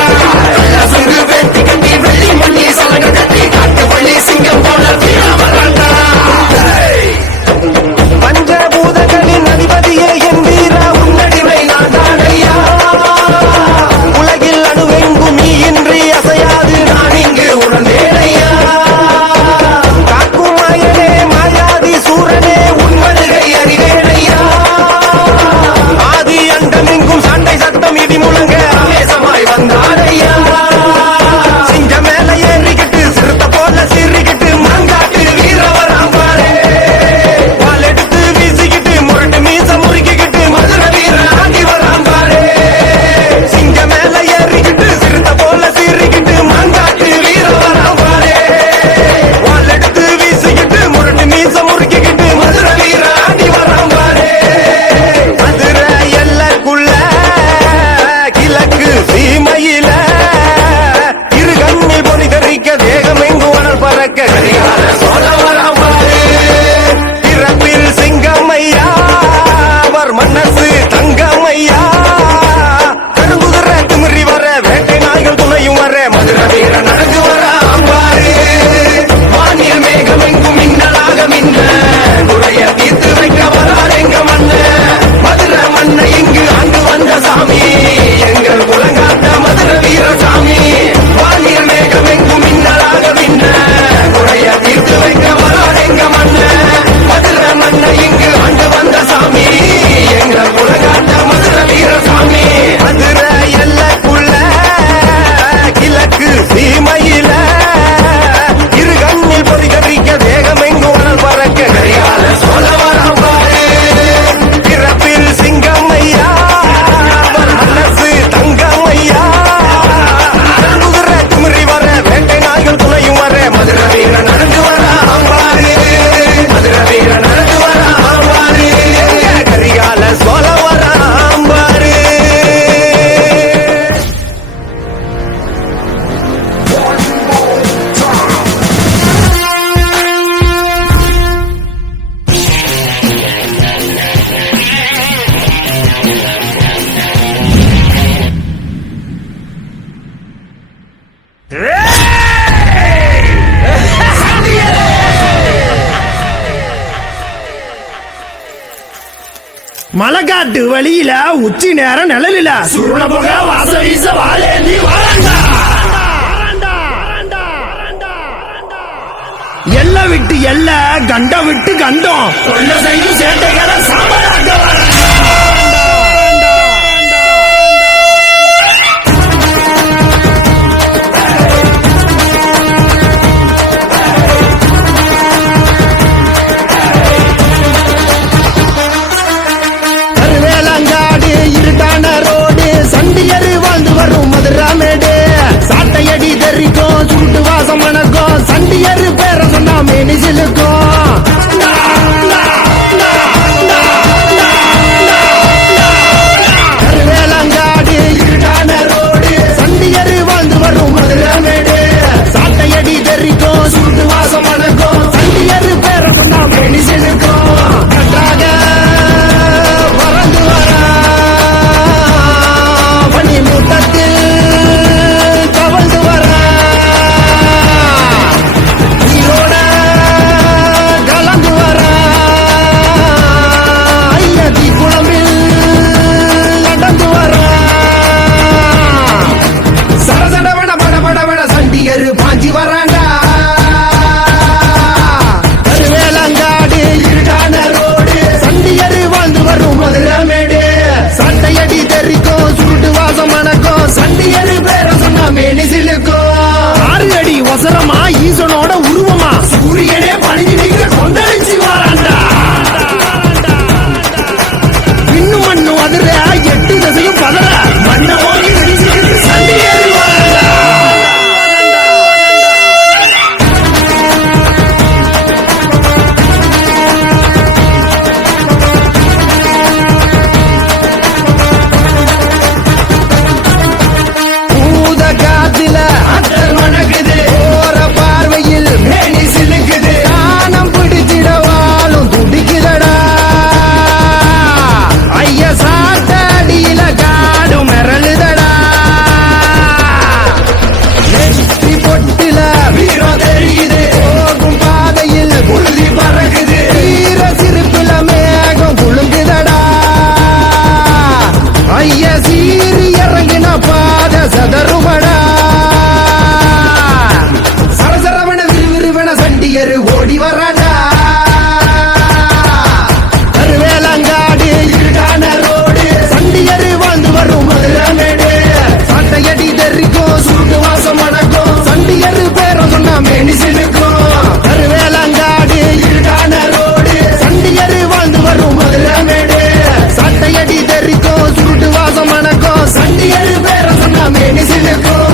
சங்கு வெட்டி கட்டி வெள்ளி மண்ணி சலங்க கட்டி காட்டு பள்ளி சிங்கம் போல வீரா வரண்டா பஞ்சபூதங்களின் அதிபதியே என் வீரா உன்னடிமை நான் தானையா உலகில் அணுவெங்கும் நீ இன்றி அசையாது நான் இங்கு உணர்ந்தேனையா காக்கும் மாயனே மாயாதி சூரனே உன் வருகை அறிவேனையா ஆதி அண்டமெங்கும் சண்டை சத்தம் இடி முழங்க ஆவேசமாய் வந்தாரையா சிங்க மேல ஏறிக்கிட்டு சிறுத்த போல சீறிக்கிட்டு மாங்காட்டு வீரவராம் பாரு வால் எடுத்து வீசிக்கிட்டு முரட்டு மீச முறுக்கிக்கிட்டு மதுர வீர ஆடி வராம் பாரு சிங்க மேல ஏறிக்கிட்டு சிறுத்த போல சீறிக்கிட்டு மாங்காட்டு வீரவராம் பாரு வால் எடுத்து வீசிக்கிட்டு முரட்டு மீச முறுக்கிக்கிட்டு மதுர வீர ஆடி வராம் பாரு மதுர எல்லைக்குள்ள கிழக்கு சீமையில இரு கண்ணில் பொறி தெரிக்க தேகமெங்கும் அனல் பறக்க கரிகால சோழவராம் பாரு பிறப்பில் சிங்கம்மையா அவர் மனசு தங்கம்மையா மலைக்காட்டு வழியில உச்சி நேரம் நிழலில சுருள புக வாச வீச வாழேந்தி வாழண்டா. எல்லை விட்டு எல்ல கண்டம் விட்டு கண்டம் கொள்ள செய்யும் சேட்டைகளை சாம்பலாக்க வரண்டா. கருவேலங்காடு இருட்டான ரோடு சண்டியரு வாழ்ந்து வரும் மதுராமேடு சாட்டையடி தெரிக்கும் சுருட்டு வாசம் மணக்கும் சண்டியரு பேர சொன்னா மேனிசிலுக்கும் கருவேலங்காடு இருட்டான ரோடு சண்டியரு வாழ்ந்து வரும் மதுராமேடு சாட்டையடி தெரிக்கும் சுருட்டு வாசம் மணக்கும் சண்டியரு பேர சொன்னா மேனிசிலுக்கும் கட்டாக பறந்து வரா பனிமூட்டத்தில் தவழ்ந்து வரா நீரோட கலந்து வரா ஐயதி குளம்பில் நடந்து வரா சரசடவன படபடவன சண்டியரு பாஞ்சி வராண்டா. கருவேலங்காடு இருட்டான ரோடு சண்டியரு வாழ்ந்து வரும் மதுரமேடு சட்டையடி தெரிக்கும் சுருட்டு வாசம் மணக்கும் சண்டியரு பேர சொன்னா மேனிசிலுக்கும். 6 அடி ஒசரமா ஈசனோட உருவமா சூரியனே பணிஞ்சு நிற்க கொந்தளிச்சு வாராண்டா. பின்னு மண்ணு அதிர 8 திசையும் பதற மண்ண ஓடி இடிச்சுக்கிட்டு சண்டியரு வாராண்டா. பூத காத்துல அத்தர் மணக்குது போற பார்வையில் மேனி சிலுக்குது. தானம் பிடிச்சிடவாலும் துடிக்குதடா ஐய சாத்தடியில காடும் மிரளுதடா நெற்றி பொட்டில வீரம் தெரியுது போகும் பாதையில் உறுதி பறக்குது. வீர சிரிப்புல மேகம் குலுங்குதடா ஐய சீறி இறங்கின பாத சதறுபடா சரசரவன விறுவிறுவன சண்டியரு ஓடி வராண்டா. கருவேலங்காடு இருட்டான ரோடு சண்டியரு வாழ்ந்து வரும் மதுரமேடு சட்டையடி தெரிக்கும் சுருட்டு வாசம் மணக்கும் சண்டியரு பேர சொன்னா மேனிசிலுக்கும். கருவேலங்காடு இருட்டான ரோடு சண்டியரு வாழ்ந்து வரும் மதுரமேடு சட்டையடி தெரிக்கும் சுருட்டு வாசம் மணக்கும் சண்டியரு பேர சொன்னா மேனிசிலுக்கும்.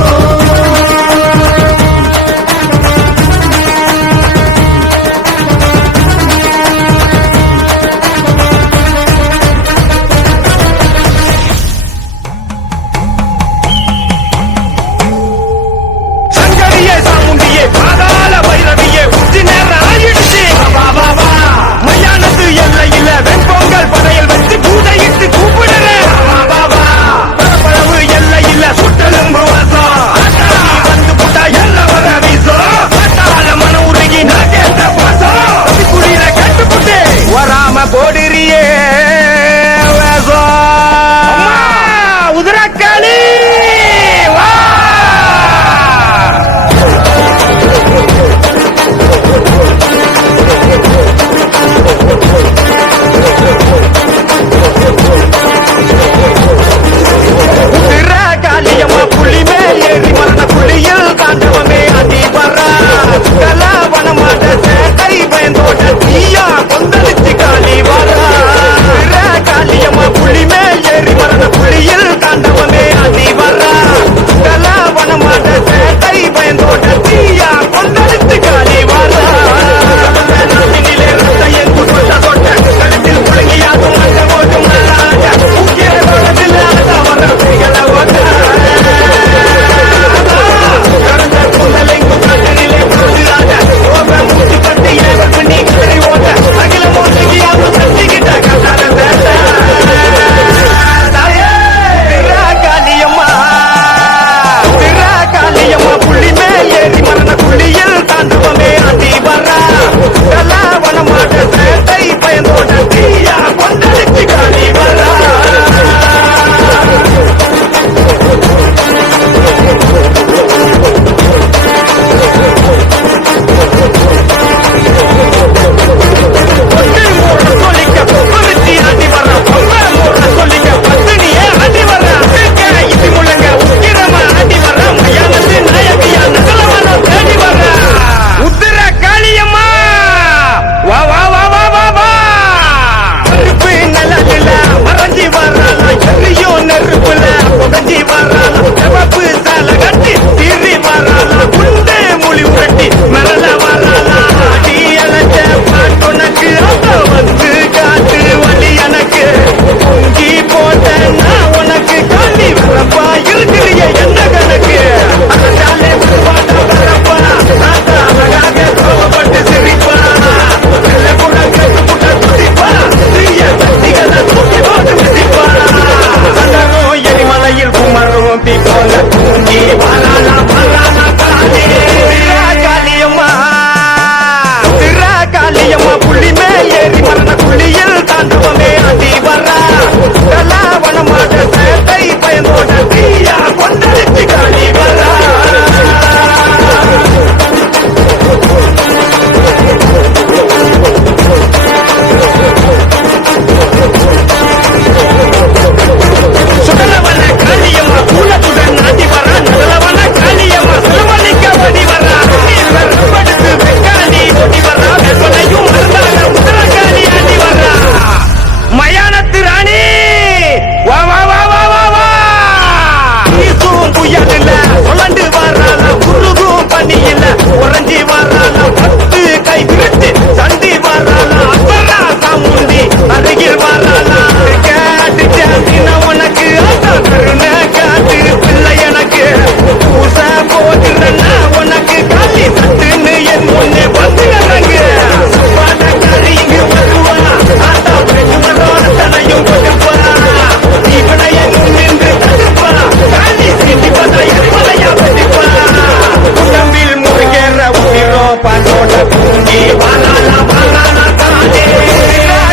போட்ட பூங்கி வாராளா வாராளா தானே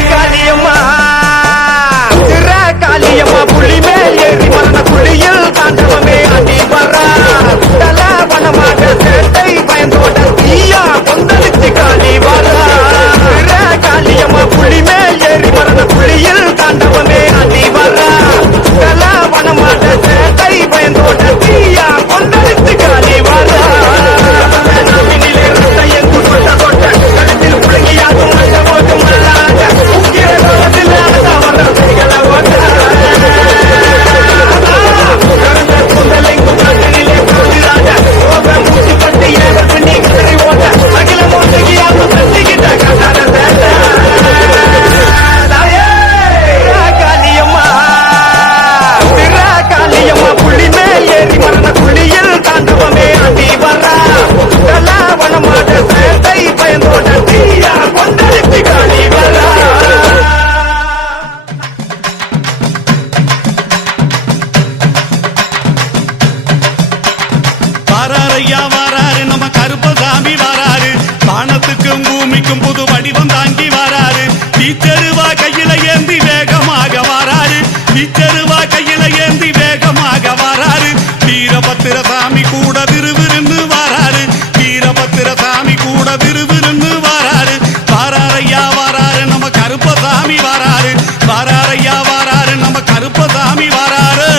காளியம்மா காளியம்மா புலி மேல் ஏறி மரண புலியில் தாண்டவமே அடி வரா தல வனமாக சேட்டை பயந்தோட தீயா கொந்தளிச்சு காளி வரா காளியம்மா புலி மேல் ஏறி மரண புலியில் தாண்டவமே அடி வரா தல வனமாக சேட்டை பயந்தோட தீயா கொந்தளிச்சு காளி வரா நாட்டினிலே ரத்த எங்கு தொட்ட தொட்ட கழுத்தில் புழங்கியாகும் மண்ட போட்டு மல்லாக உக்கிர காலத்தில் வர கைகளை ஓட்ட புள்ளி மேல் ஏறி மரண புள்ளியில் தாண்டவமே அடி வரா வனமாட சேட்டை பயந்தோட தீயா கொண்டடித்து காளி வரா வாராரையா வாராரு நம்ம கருப்பசாமி வாராரு வானத்துக்கும் பூமிக்கும் புது வடிவம் தாங்கி வாராரு டீச்சருவா கையில ஏந்தி வேகமாக வாராரு டீச்சருவா கையில ஏந்தி வேகமாக வாராரு வீரபத்திர சாமி கூட விறுவிறுன்னு வாராரு வீரபத்திர சாமி கூட விறுவிறுன்னு வாராரு வாராரையா வாராரு நம்ம கருப்பசாமி வாராரு வாராரையா வாராரு நம்ம கருப்பசாமி வாராரு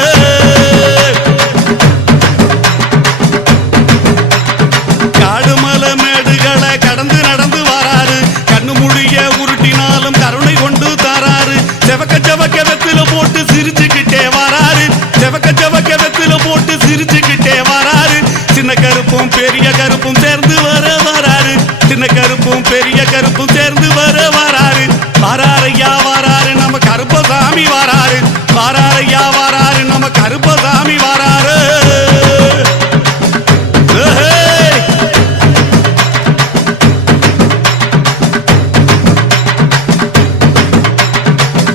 காடுமல மேடுகளை கடந்து நடந்து வாராரு கண்ணு மொழிய உருட்டினாலும் கருணை கொண்டு தாராரு செவக்க செவக்க வெத்தில போட்டு சிரிச்சுக்கிட்டே வாராரு செவக்க செவக்க வெத்தில போட்டு சிரிச்சுக்கிட்டே வாராரு சின்ன கருப்பும் பெரிய கருப்பும் சேர்ந்து வர வாராரு சின்ன கருப்பும் பெரிய கருப்பும் சேர்ந்து வர வாராரு வாராரையா வாராரு நம்ம கருப்பசாமி வாராரு வாராரையா வாராரு நம்ம கருப்பசாமி வாராரு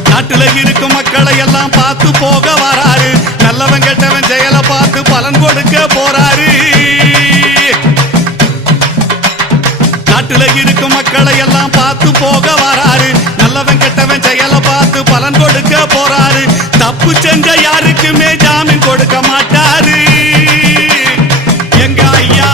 நாட்டுல இருக்கும் மக்களை எல்லாம் பார்த்து போக வராரு நல்லவன் கெட்டவன் செயலை பார்த்து பலன் கொடுக்க போறாரு நாட்டுல இருக்கும் மக்களை எல்லாம் பார்த்து போக வராரு நல்லவன் கெட்டவன் செயலை பார்த்து பலன் கொடுக்க போறாரு தப்பு செஞ்ச யாருக்குமே ஜாமீன் கொடுக்க மாட்டாரு எங்க ஐயா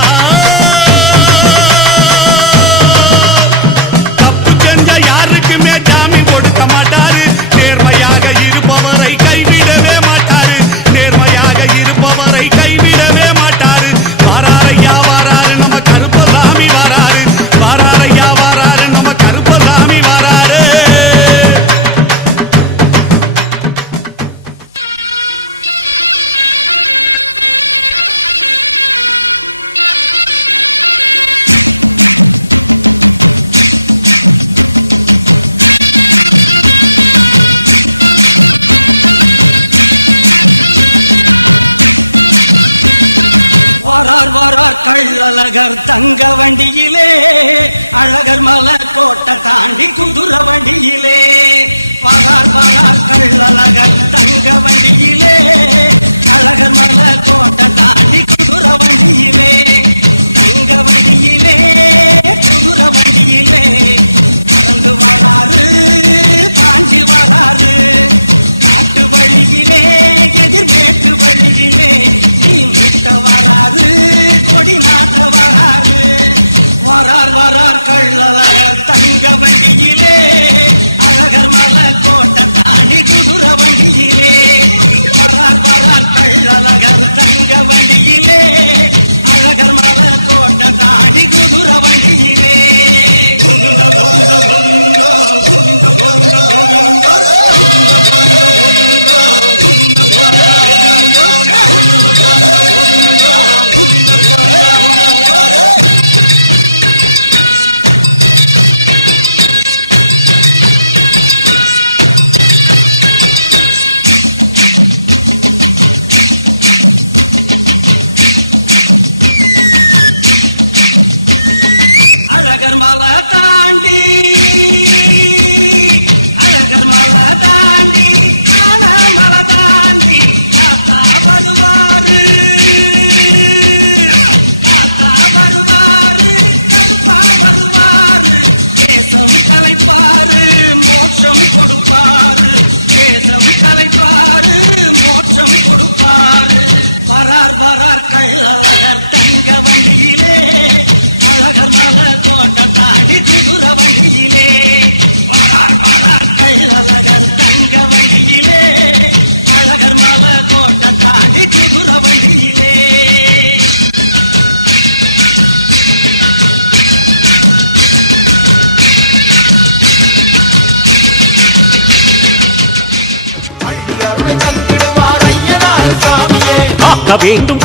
தப்பு செஞ்ச யாருக்குமே ஜாமீன் கொடுக்க மாட்டாரு நேர்மையாக இருப்பவரை கைவிடவே மாட்டாரு நேர்மையாக இருப்பவரை கைவிடவே மாட்டாரு வாராரையா வாராரு நம்ம கருப்பசாமி வாராரு வாராரையா வாராரு நம்ம கருப்பசாமி வாராரு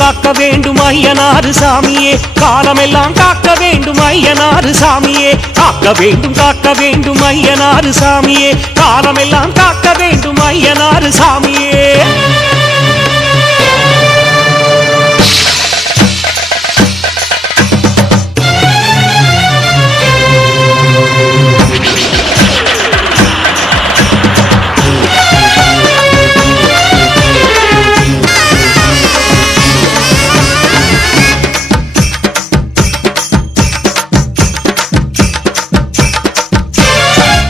காக்க வேண்டும் ஐயனாறு சாமியே காலமெல்லாம் காக்க வேண்டும் ஐயனாறு சாமியே காக்க வேண்டும் ஐயனாறு சாமியே காலமெல்லாம் காக்க வேண்டும் ஐயனாறு சாமியே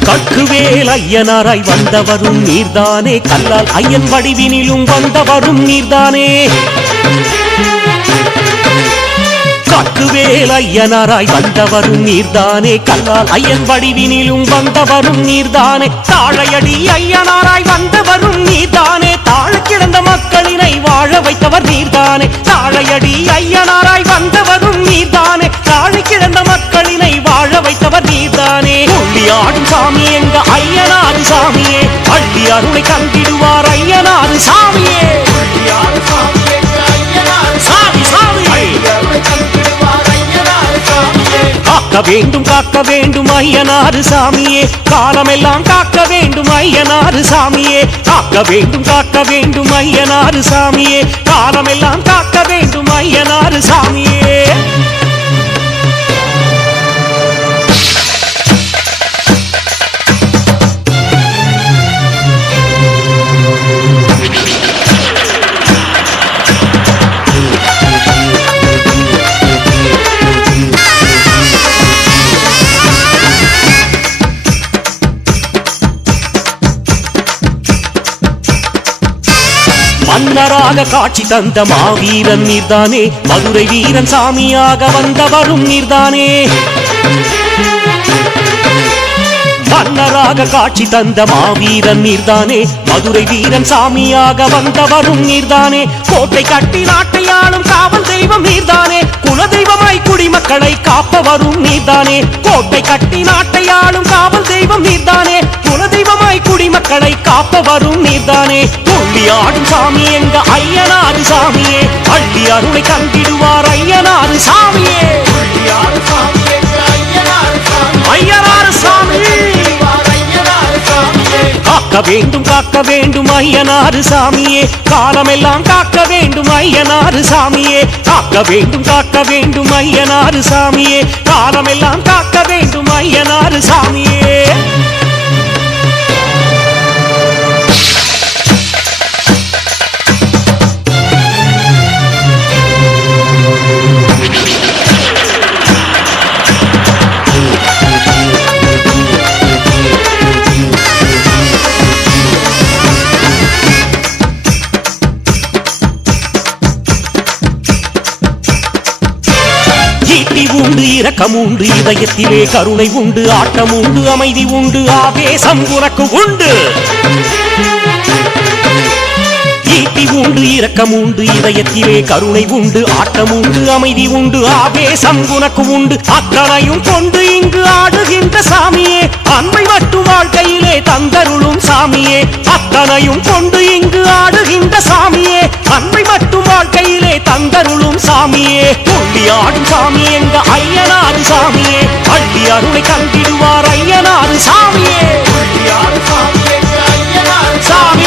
கட்டுவேல் ஐயனாராய் வந்தவரும் நீர்தானே கல்லால் ஐயன் வடிவினிலும் வந்தவரும் நீர்தானே கட்டுவேல் ஐயனாராய் வந்தவரும் நீர்தானே கல்லால் ஐயன் வடிவினிலும் வந்தவரும் நீர்தானே தாழையடி ஐயனாராய் வந்தவரும் நீர்தானே தாழ கிடந்த மக்களினை வாழ வைத்தவர் நீர்தானே தாழையடி ஐயனாராய் வந்தவரும் நீர்தானே தாழ கிடந்த மக்களினை வாழ வைத்தவர் நீர்தானே ஆடும் சாமி எங்க ஐயனாறு சாமியே அள்ளி அருளை கந்திடுவார் ஐயனாறு சாமியே சாமி சாமி காக்க வேண்டும் ஐயனாறு சாமியே காலமெல்லாம் காக்க வேண்டும் ஐயனாறு சாமியே காக்க வேண்டும் ஐயனாறு சாமியே காலமெல்லாம் காக்க வேண்டும் ஐயனாறு சாமியே மன்னராக காட்சி தந்த மாவீரன் நீர்தானே மதுரை வீரன் சாமியாக வந்தவரும் நீர்தானே மன்னராக காட்சி தந்த மாவீரன் நீர்தானே மதுரை வீரன் சாமியாக வந்தவரும் நீர்தானே கோட்டை கட்டி நாட்டையாளும் காவல் தெய்வம் நீர்தானே குலதெய்வமாய் குடிமக்களை காப்பவரும் நீர்தானே கோட்டை கட்டி நாட்டையாளும் காவல் தெய்வம் நீர்தானே குலதெய்வமாய் குடிமக்களை காப்பவரும் நீர்தானே துள்ளி ஆடும் சாமி எங்க ஐயனாறு சாமியே அள்ளி அருளை கந்திடுவார் ஐயனாறு சாமியே ஐயனாறு சாமி காக்க வேண்டும் ஐயனாறு சாமியே காலமெல்லாம் காக்க வேண்டும் ஐயனாறு சாமியே காக்க வேண்டும் ஐயனாறு சாமியே காலமெல்லாம் காக்க வேண்டும் ஐயனாறு சாமியே உண்டு இரக்கம் உண்டு இதயத்திலே கருணை உண்டு ஆட்டம் உண்டு அமைதி உண்டு ஆவேசம் உனக்கு உண்டு ஈட்டி உண்டு இரக்கம் உண்டு இதயத்திலே கருணை உண்டு ஆட்டம் உண்டு அமைதி உண்டு ஆவேசம் உனக்கு உண்டு அத்தனையும் கொண்டு இங்கு ஆடுகின்ற சாமியே அன்பை மட்டும் வாழ்க்கையிலே தந்தருளும் சாமியே அத்தனையும் கொண்டு இங்கு ஆடுகின்ற சாமியே அன்பை மட்டும் வாழ்க்கையிலே தந்தருளும் சாமியே துள்ளி ஆடும் சாமி எங்க ஐயனாறு சாமியே அள்ளி அருளை கந்திடுவார் ஐயனாறு சாமியே சாமி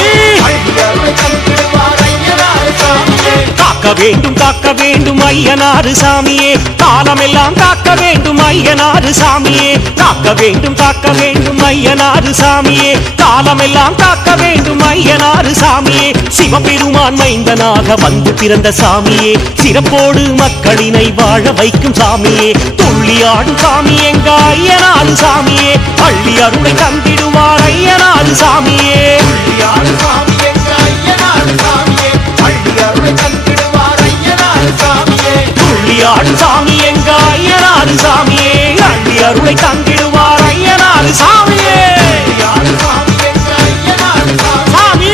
காக்க வேண்டும் ஐயனாறு சாமியே காலமெல்லாம் காக்க வேண்டும் ஐயனாறு சாமியே காக்க வேண்டும் ஐயனாறு சாமியே காலமெல்லாம் காக்க வேண்டும் ஐயனாறு சாமியே சிவபெருமான் மைந்தனாக வந்து பிறந்த சாமியே சிறப்போடு மக்களினை வாழ வைக்கும் சாமியே துள்ளி ஆடும் சாமி எங்க ஐயனாறு சாமியே அள்ளி அருளை தந்திடுவார் ஐயனாறு சாமியே துள்ளியாடும் சாமி எங்க ஐயனாறு சாமியே அள்ளி அருளை தந்திடுவார் ஐயனாறு சாமியே சாமி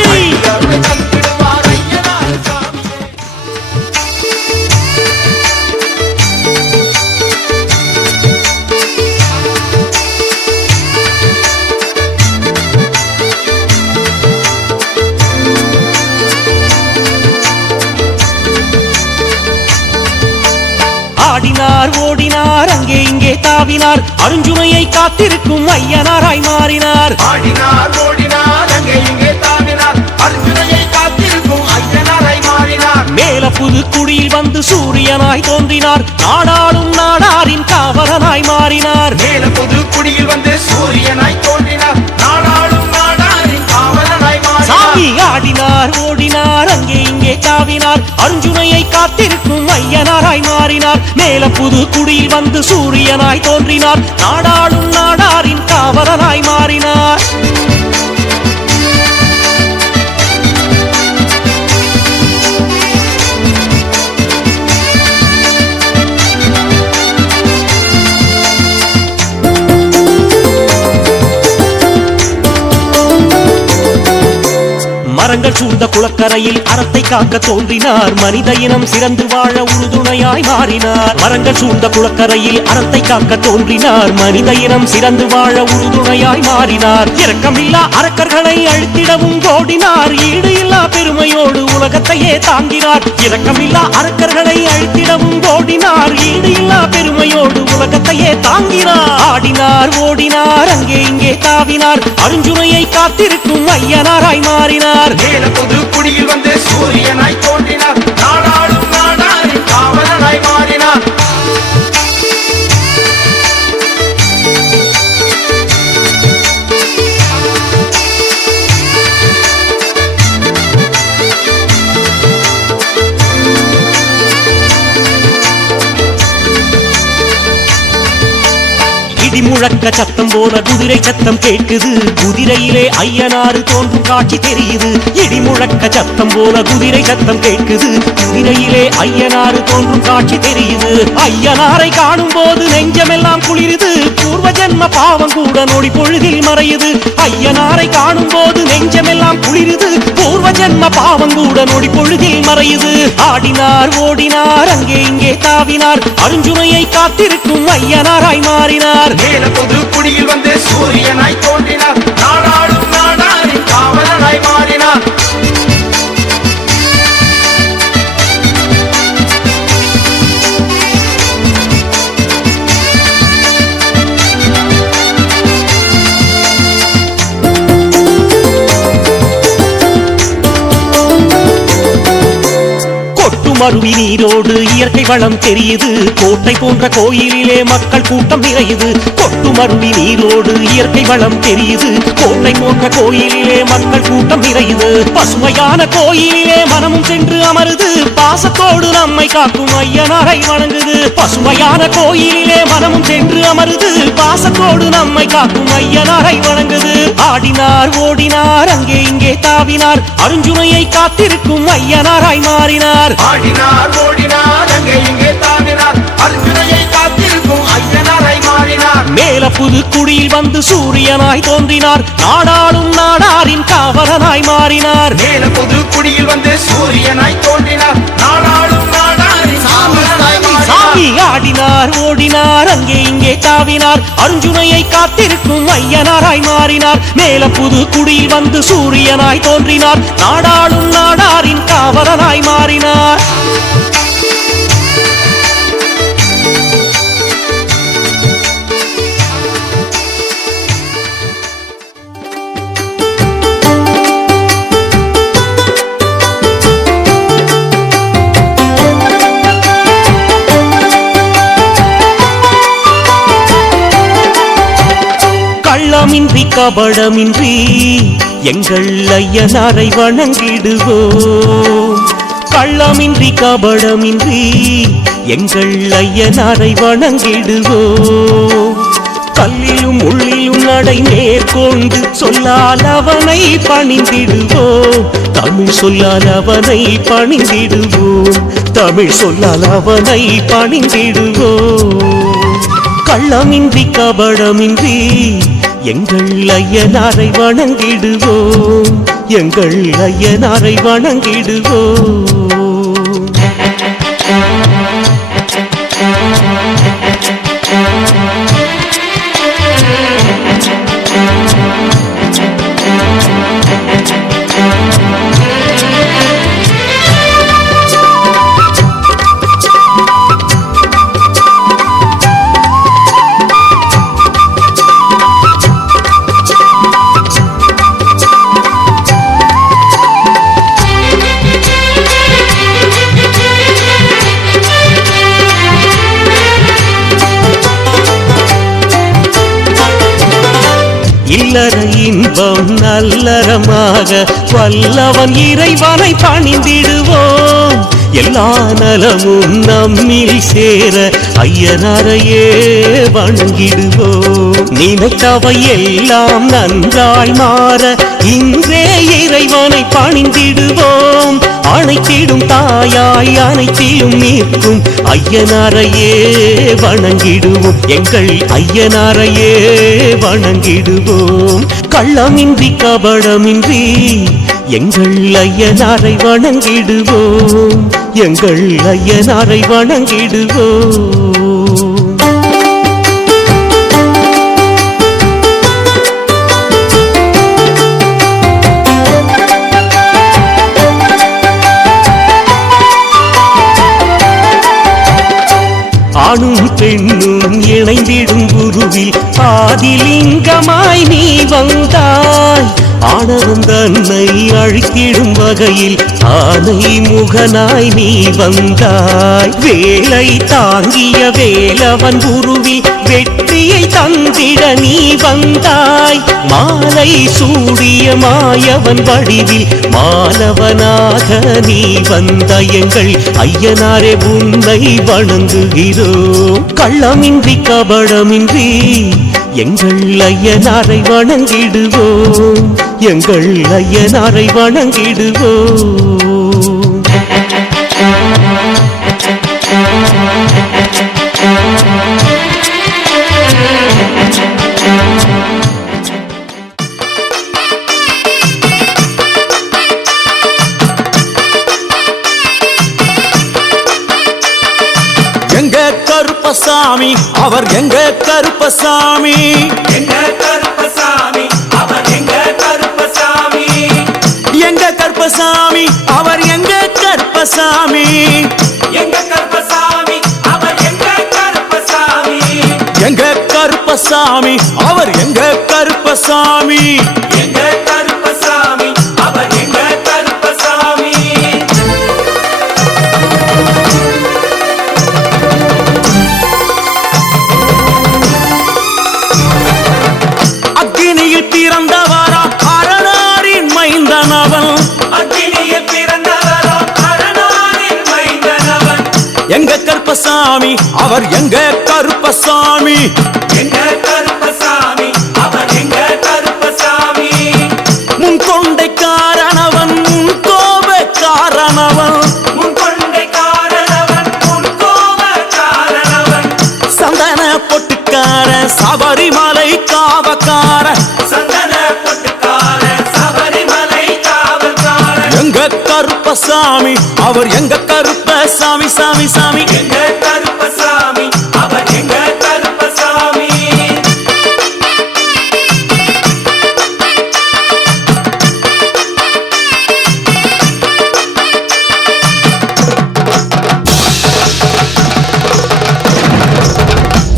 அருஞ்சுனையை காத்திருக்கும் ஐயனாராய் மாறினார். ஆடினார் ஓடினார் அங்கே இங்கே தாவினார் அர்ஜுனையை காத்திருக்கும் ஐயனாராய் மாறினார். மேல புதுக்குடியில் வந்து சூரியனாய் தோன்றினார். நாடாளும் நாடாரின் காவலனாய் மாறினார். மேல புதுக்குடியில் வந்து சூரியனாய் தோன்றினார். நாடாளும் நாடாரின் காவலனாய் மாறினார். சாமி ஆடினார் ஓடினார் அங்கே இங்கே தாவினார். அருஞ்சுனையை காத்திருக்கும் ஐயனாராய் மாறினார். மேல புதுக்குடியில் வந்து சூரியனாய் தோன்றினார். நாடாளும் நாடாரின் காவலனாய் மாறினார். மரங்கள் சூழ்ந்த குளக்கரையில் அறத்தை காக்க தோன்றினார். மனித இனம் சிறந்து வாழ உறுதுணையாய் மாறினார். மரங்கள் சூழ்ந்த குளக்கரையில் அறத்தை காக்க தோன்றினார். மனித இனம் சிறந்து வாழ உறுதுணையாய் மாறினார். இரக்கமில்லா அரக்கர்களை அழித்திடவும் ஓடினார். ஈடு இல்லா பெருமையோடு உலகத்தையே தாங்கினார். இரக்கமில்லா அரக்கர்களை அழித்திடவும் ஓடினார். ஈடு இல்லா பெருமையோடு உலகத்தையே தாங்கினார். ஆடினார் ஓடினார் அங்கே இங்கே தாவினார். அருஞ்சுனையை காத்திருக்கும் ஐயனாராய் மாறினார். மேல புதுக்குடியில் வந்து சூரியனாய் தோன்றினார். நாடாளும் நாடாரின் காவலனாய் மாறினார். முழக்க சத்தம் போல குதிரை சத்தம் கேட்குது. குதிரையிலே ஐயனாறு தோன்றும் காட்சி தெரியுது. இடி முழக்க சத்தம் போல குதிரை சத்தம் கேட்குது. குதிரையிலே ஐயனாறு தோன்றும் காட்சி தெரியுது. ஐயனாரை காணும் போது நெஞ்சமெல்லாம் குளிருது. பூர்வ ஜென்ம பாவம் கூட நொடி பொழுதில் மறையுது. ஐயனாரை காணும் போது நெஞ்சமெல்லாம் குளிருது. பூர்வ ஜென்ம பாவம் கூட நொடி பொழுதில் மறையுது. ஆடினார் ஓடினார் அங்கே இங்கே தாவினார். அருஞ்சுனையை காத்திருக்கும் ஐயனாராய் மாறினார். மேல புதுக்குடியில் வந்து சூரியனாய் தோன்றினார். நாடாளும் நாடாரின் காவலனாய் மாறினார். மருவி நீரோடு இயற்கை வளம் தெரியுது. கோட்டை போன்ற கோயிலிலே மக்கள் கூட்டம் நிறையுது. கொட்டு மருவி நீரோடு இயற்கை வளம் தெரியுது. கோட்டை போன்ற கோயிலிலே மக்கள் கூட்டம் நிறையுது. பசுமையான கோயிலிலே மனமும் சென்று அமருது. பாசத்தோடு நம்மை காக்கும் ஐயனாரை வணங்குது. பசுமையான கோயிலிலே மனமும் சென்று அமருது. பாசத்தோடு நம்மை காக்கும் ஐயனாரை வணங்குது. ஆடினார் ஓடினார் அங்கே இங்கே தாவினார். அருஞ்சுனையை காத்திருக்கும் ஐயனாராய் மாறினார். ஆடினார் ஓடினார் அங்கே இங்கே தாவினார். அர்ஜுனையை காத்திருக்கும் ஐயனாராய் மாறினார். மேல புதுக்குடியில் வந்து சூரியனாய் தோன்றினார். நாடாளும் நாடாரின் காவலனாய் மாறினார். மேல புதுக்குடியில் வந்து சூரியனாய் தோன்றினார். நாடாளும் நாடாரின் காவலனாய் மாறினார். சாமி ஆடினார் ஓடினார் அங்கே இங்கே தாவினார். அருஞ்சுனையை காத்திருக்கும் ஐயனாராய் மாறினார். மேல புதுக்குடியில் வந்து சூரியனாய் தோன்றினார். நாடாளும் நாடாரின் காவலனாய் மாறினார். கள்ளமின்றி கபடமின்றி எங்கள் ஐயனாரை வணங்கிடுவோம். கள்ளமின்றி கபடமின்றி எங்கள் ஐயனாரை வணங்கிடுவோம். கல்லிலும் உள்ளிலும் நடை மேற்கொண்டு சொல்லால் அவனை பணிந்திடுவோம். தமிழ் சொல்லால் அவனை பணிந்திடுவோம். தமிழ் சொல்லால் அவனை பணிந்திடுவோம். கள்ளமின்றி கபடமின்றி எங்கள் ஐயனாரை வணங்கிடுவோம். எங்கள் ஐயனாரை வணங்கிடுவோம். இல்லற இன்பம் நல்லறமாக வல்லவன் இறைவனை பணிந்திடுவோம். எல்லா நலமும் நம்மில் சேர ஐயனாரையே வணங்கிடுவோம். நினைத்தவை எல்லாம் நன்றாய் மாற இன்றே இறைவனை பணிந்திடுவோம். அனைத்திடும் தாயாய் அனைத்திலும் நிற்கும் ஐயனாரையே வணங்கிடுவோம். எங்கள் ஐயனாரையே வணங்கிடுவோம். கள்ளமின்றி கபடமின்றி எங்கள் ஐயனாரை வணங்கிடுவோம். எங்கள் ஐயனாரை வணங்கிடுவோம். ஆணும் பெண்ணும் இணைந்திடும் குருவில் ஆதிலிங்கமாய் நீ வந்தாய். ஆணவம் தன்னை அழித்திடும் வகையில் ஆனை முகனாய் நீ வந்தாய். வேலை தாங்கிய வேலவன் குருவில் வெற்றியை தந்திட நீ வந்தாய். மாலை சூடிய மாயவன் வடிவில் மாலவனாக நீ வந்த எங்கள் ஐயனாரே உன்னை வணங்குகிறோம். கள்ளமின்றி கபடமின்றி எங்கள் ஐயனாரை வணங்கிடுவோம். எங்கள் ஐயனாரை வணங்கிடுவோம். எங்க கருப்பசாமி அவர் எங்க கருப்பசாமி, எங்க கருப்பசாமி அவர் எங்க கருப்பசாமி, எங்க கருப்பசாமி அவர் எங்க கருப்பசாமி, எங்க கருப்பசாமி அவர் எங்க கருப்பசாமி, எங்க கருப்பசாமி அவர் எங்க கருப்பசாமி, எங்க கருப்பசாமி அவர் எங்க கருப்பசாமி. அக்கினியில் பிறந்தவரா அரணாரின் மைந்தனவன், அக்கினியில் பிறந்தவரோ அரணாரின் மைந்தனவன், எங்க கருப்பசாமி அவர் எங்க கருப்பசாமி, எங்க கருப்பசாமி அவர் எங்க கருப்பசாமி. முன் கொண்டை காரணவன் முன் கோப காரணவன், முன் கொண்டை காரணவன் முன் கோப காரணவன், சந்தன பொட்டுக்கார சபரிமலை காவக்கார, சந்தன பொட்டுக்கார சபரிமலை காவல்காரன், எங்க கருப்பசாமி அவர் எங்க கருப்பசாமி சாமி சாமி, எங்க கருப்பசாமி அவர் எங்க கருப்பசாமி.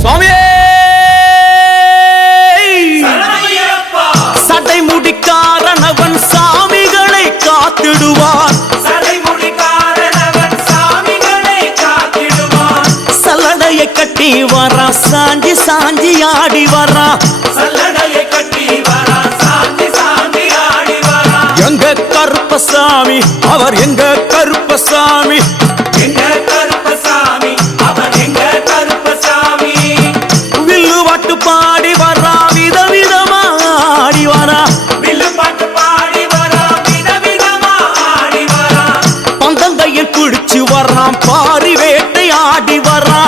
சுவாமியே சரணமையப்பா, சடைமுடி காரணவன் சாமிகளை காத்திடுவான், சடைமுடி காரணவன் சாமிகளை காத்திடுவான், சல்லடையை கட்டி வரா சாஞ்சி சாஞ்சி ஆடி வரா, சல்லடையை கட்டி வரா சாந்தி சாந்தி ஆடி வரா, எங்க கருப்பசாமி அவர் எங்க கருப்பசாமி, எங்க கருப்பசாமி அவர் எங்க கருப்பசாமி. வில்லுவாட்டு பாடி வரா விதவிதமா ஆடி வரா, வில்லு பாட்டு பாடி வரா விதவிதமா ஆடி வரா, பந்தங்கையில் குடிச்சு வர்றான் பாரி வேட்டை ஆடி வரா,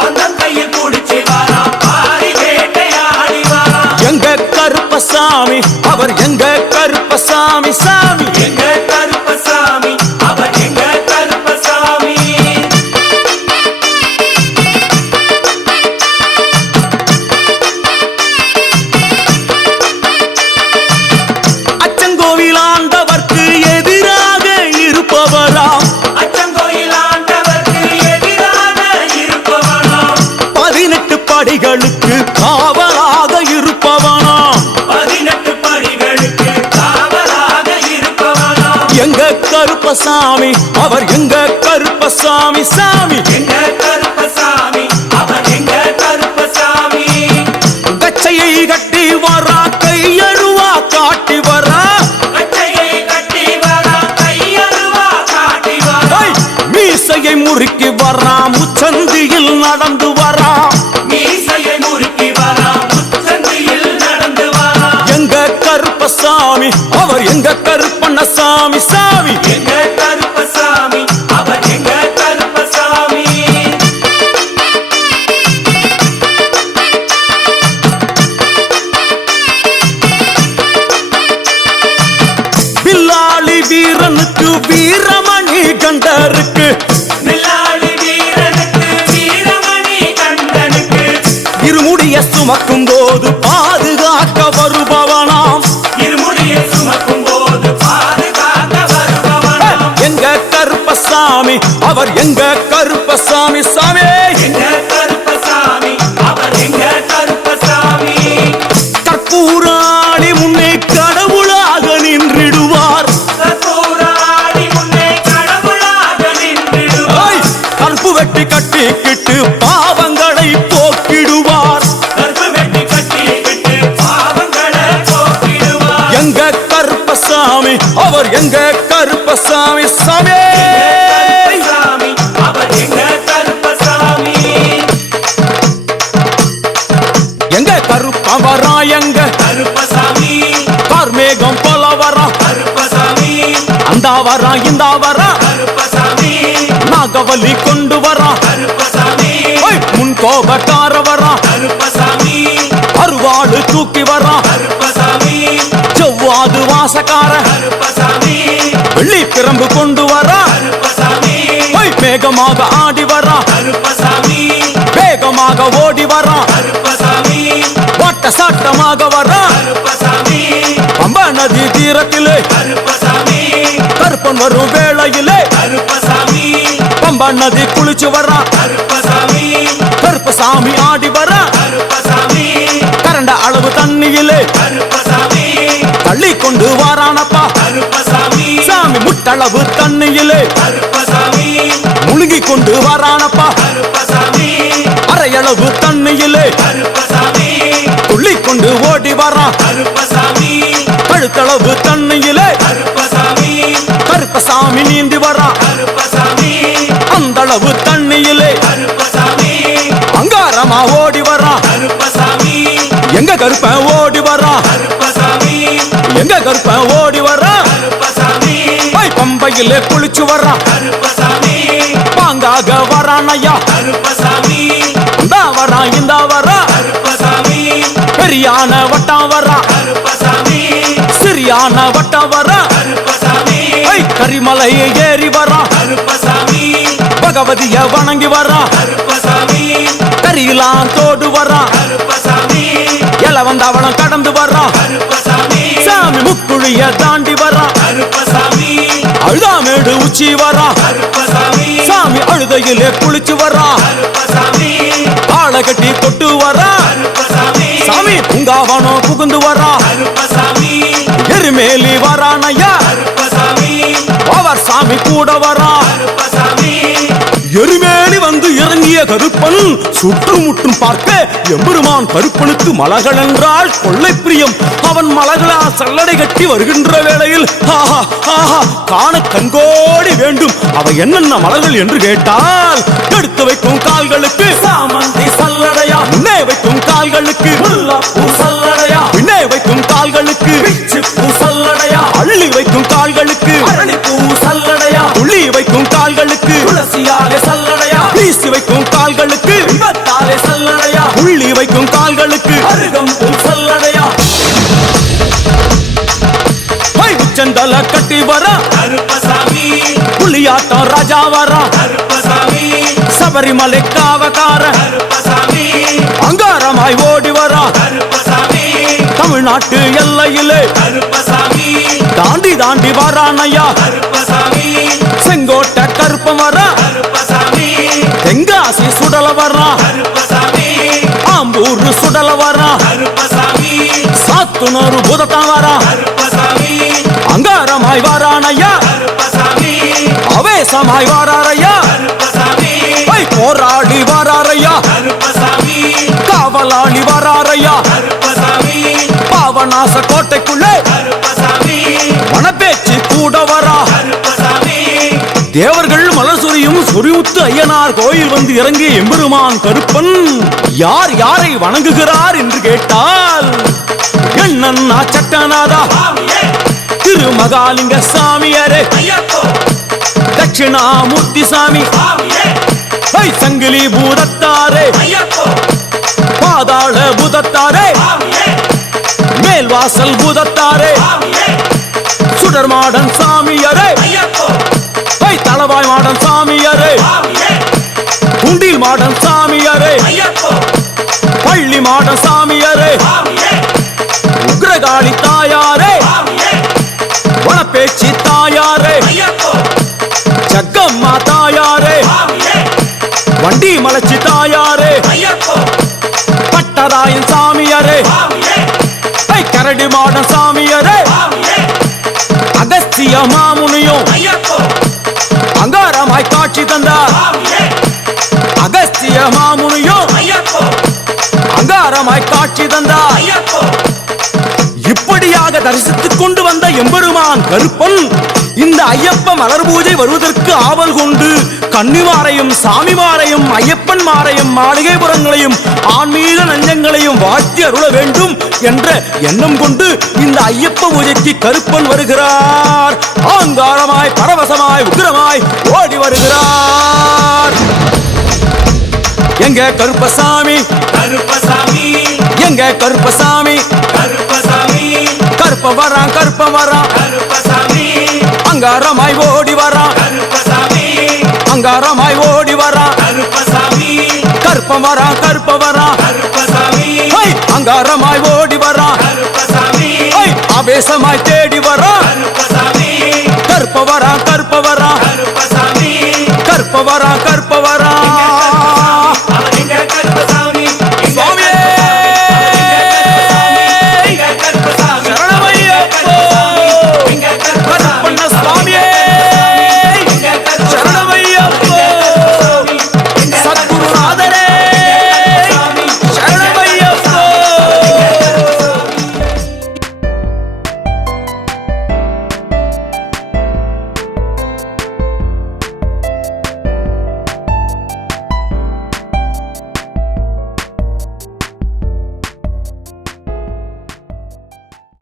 பந்தம் கையில் குடிச்சு வரா பாரி வேட்டையாடி வரா, எங்க கருப்பசாமி அவர் எங்க கருப்பசாமி சாமி, எங்க கருப்பசாமி அவர் எங்க கருப்பசாமி. அச்சங்கோவில் ஆண்டவர்க்கு எதிராக இருப்பவரா, அச்சங்கோயில் ஆண்டவர்க்கு எதிராக இருப்பவனாம், 18 படிகளுக்கு காவலாக இருப்பவனா, 18 படிகளுக்கு காவலாக இருப்பவனாம், எங்க கருப்பசாமி அவர் எங்க கருப்பசாமி சாமி, எங்க கருப்பசாமி அவர் எங்க கருப்பசாமி. கச்சையை கட்டி வரா கையில் எங்க கருப்பண்ணசாமி சாமி எங்க கருப்பசாமி அவர் எங்க கருப்பசாமி வில்லாளி வீரனுக்கு வீரமணி கண்டருக்கு வில்லாளி வீரனுக்கு வீரமணி கண்டனுக்கு இருமுடிய சுமக்கும் போது பாதுகாக்க வருபவனாம் இருமுடியை சுமக்கும் போது பாதுகாக்க வருபவனாம் எங்க கருப்பசாமி அவர் எங்க கருப்பசாமி சாமி எங்க கருப்பசாமி அவர் எங்க கருப்பசாமி கற்பூராணி முன்னே கடவுளாக நின்றிடுவார் கற்பூராடி முன்னே கடவுளாக நின்றிடுவார் கற்பு வெட்டி கட்டிக்கிட்டு பாவங்களை போக்கிடுவார் கற்பு வெட்டி கட்டிக்கிட்டு பாவங்களை போக்கிடுவார் எங்க கருப்பசாமி அவர் எங்க கருப்பசாமி சாமி கருப்பசாமி அவர் எங்க கருப்பசாமி எங்க கருப்பவரா எங்க கருப்பசாமி கார்மேகம் போல வரா கருப்பசாமி அந்த வரா இந்த வரா கருப்பசாமி நாகவலி கொண்டு வரா கருப்பசாமி முன் கோபக்கார வரா கருப்பசாமி அருவாடு தூக்கி வரா கருப்பசாமி செவ்வாது வாசக்கார கருப்பசாமி வெள்ளி பிரம்பு கொண்டு வரா கருப்பசாமி வேகமாக ஆடி வரா கருப்பசாமி வேகமாக ஓடி வரா கருப்பசாமி வாட்ட சாட்டமாக வரா கருப்பசாமி பம்பா நதி தீரத்திலே கருப்பசாமி கருப்பன் வரும் வேளையிலே கருப்பசாமி பம்பா நதி குளிச்சு வரா கருப்பசாமி கருப்பசாமி ஆடி வரா கருப்பசாமி கரண்ட அளவு தண்ணியிலே கருப்பசாமி தள்ளி கொண்டு வாரானப்பா கருப்பசாமி சாமி முட்டளவு தண்ணியிலே கருப்பசாமி முழுங்கி கொண்டு வாரானப்பா கருப்பசாமி அரையளவு தண்ணியிலே கருப்பசாமி துள்ளி கொண்டு ஓடி வரா கருப்பசாமி கழுத்தளவு தண்ணியிலே கருப்பசாமி கருப்பசாமி நீந்தி வரா கருப்பசாமி அந்தளவு தண்ணியிலே கருப்பசாமி அங்காரமா ஓடி வரா கருப்பசாமி எங்க கருப்ப ஓடி வரா கருப்பசாமி எங்க கருப்ப ஓடி வரா கருப்பசாமி பம்பையிலே குளிச்சு வரா கருப்பசாமி பாங்காக வரானையா கருப்பசாமி இந்த வரா இந்த வரா கருப்பசாமி பெரியான வட்டம் வரா கருப்பசாமி சிறியான வட்டம் வரா கருப்பசாமி கரிமலையை ஏறி வரா கருப்பசாமி பகவதிய வணங்கி வரா கருப்பசாமி கரியெல்லாம் தோடு வரா கருப்பசாமி இளவந்தவளம் கடந்து வரா கருப்பசாமி சாமி முக்குழிய தாண்டி வரா கருப்பசாமி அழுதாமேடு உச்சி வரா கருப்பசாமி சாமி அழுதையிலே குளிச்சு வரா கருப்பசாமி ஆளை கட்டி தொட்டு வரா கருப்பசாமி சாமி பூங்காவனம் புகுந்து வரா கருப்பசாமி எருமேலி வரானையா கருப்பசாமி அவர் சாமி கூட வரா கருப்பசாமி எருமேலி வந்து இறங்கிய கருப்பன் சுற்றுமுற்றும் பார்க்க எம்பெருமான் கருப்பனுக்கு மலகள் என்றால் கொள்ளை பிரியம். அவன் மலகளா சல்லடை கட்டி வருகின்ற வேளையில் ஆஹா ஆஹா காண கண்கோடி வேண்டும். அவை என்னென்ன மலர்கள் என்று கேட்டால், எடுத்து வைக்கும் கால்களுக்கு சாமந்தி சல்லடையா, முன்னே வைக்கும் கால்களுக்கு முல்லைப்பூ சல்லடையா, பின்னே வைக்கும் கால்களுக்கு பிச்சிப்பூ சல்லடையா, அள்ளி வைக்கும் கால்களுக்கு அரளிப்பூ சல்லடையா, துள்ளி வைக்கும் கால்களுக்கு துளசியாலே சல்லடையா, வீசி வைக்கும் கால்களுக்கு விபத்தாலே சல்லடையா, உள்ளி வைக்கும் கால்களுக்கு அருகம்பூ சல்லடையா. உச்சந்தல கட்டி வர கருப்பசாமி, புலியாட்டம் ராஜா வர கருப்பசாமி, சபரிமலை காவக்கார கருப்பசாமி, அங்காரமாய் ஓடி வர கருப்பசாமி, தமிழ்நாட்டு எல்லையிலே கருப்பசாமி, தாண்டி தாண்டி வரானையா. கருப்பசாமி, செங்கோட்டை கருப்பம் வர கருப்பசாமி, தெங்காசி சுடல வர கருப்பசாமி, ஆம்பூர் சுடல வர கருப்பசாமி, சாத்துனூர் புதத்தான் வர கருப்பசாமி, அங்காரமாய் வரானையா. கருப்பசாமி, அவேசமாய் வராரையா, கருப்பசாமி, போராடி வராரையா, கருப்பசாமி, காவலாளி வராரையா. கருப்பசாமி, பாவநாச கோட்டைக்குள்ளே கருப்பசாமி, மணப்பேச்சு கூட வரா. கருப்பசாமி, தேவர்கள் மலர்சொரியும் சொரிமுத்து ஐயனார் கோயில் வந்து இறங்கிய எம்பெருமான் கருப்பன் யார் யாரை வணங்குகிறார் என்று கேட்டால், என்னன்னா சட்டநாதா, சுவாமியே, திரு மகாலிங்க சாமியாரே தட்சிணாமூர்த்தி சாமி சங்கிலி பூதத்தாரே பாதாள பூதத்தாரே மேல்வாசல் பூதத்தாரே சுடர்மாடன் சாமியாரே தளவாய் மாடன் சாமியாரே குண்டில் மாடன் சாமியாரே பள்ளி மாடன் சாமியாரே உக்ரகாளி தாயாரே வனப்பேச்சி தாயாரே ஜக்கம்மா தாயாரே வண்டி மலச்சி தாயாரே பட்டராயன் சாமியாரே கரடி மாடன் சாமியாரே அகஸ்திய மாமுனியும் அங்காரமாய் காட்சி தந்தார் அகஸ்திய மாமுனியும் அங்காரமாய் காட்சி தந்தார் இப்படியாக தரிசித்துக் கொண்டு வந்த எம்பெருமான் கருப்பன் இந்த ஐயப்ப மலர் பூஜை வருவதற்கு ஆவல் கொண்டு கன்னிமாரையும் சாமிமாரையும் ஐயப்பன் மாரையும் மாளிகைபுரங்களையும் ஆன்மீக நஞ்சங்களையும் வாழ்த்தி அருள வேண்டும் என்ற எண்ணம் கொண்டு இந்த ஐயப்ப பூஜைக்கு கருப்பன் வருகிறார். ஆங்காரமாய் பரவசமாய் உக்கிரமாய் ஓடி வருகிறார். எங்க கருப்பசாமி கருப்பசாமி எங்க கருப்பசாமி கருப்பசாமி கருப்ப வரான் கருப்ப வரான் கருப்பசாமி அங்காரமாய் ஓடி வரான் கருப்பசாமி அங்காரமாய் ஓடி வரான் கருப்பசாமி கருப்ப வரான் கருப்ப வரான் கருப்பசாமி அங்காரமாய் ஓடி வரான் கருப்பசாமி ஆவேசமாய் தேடி வரான் கருப்பசாமி கருப்ப வரான்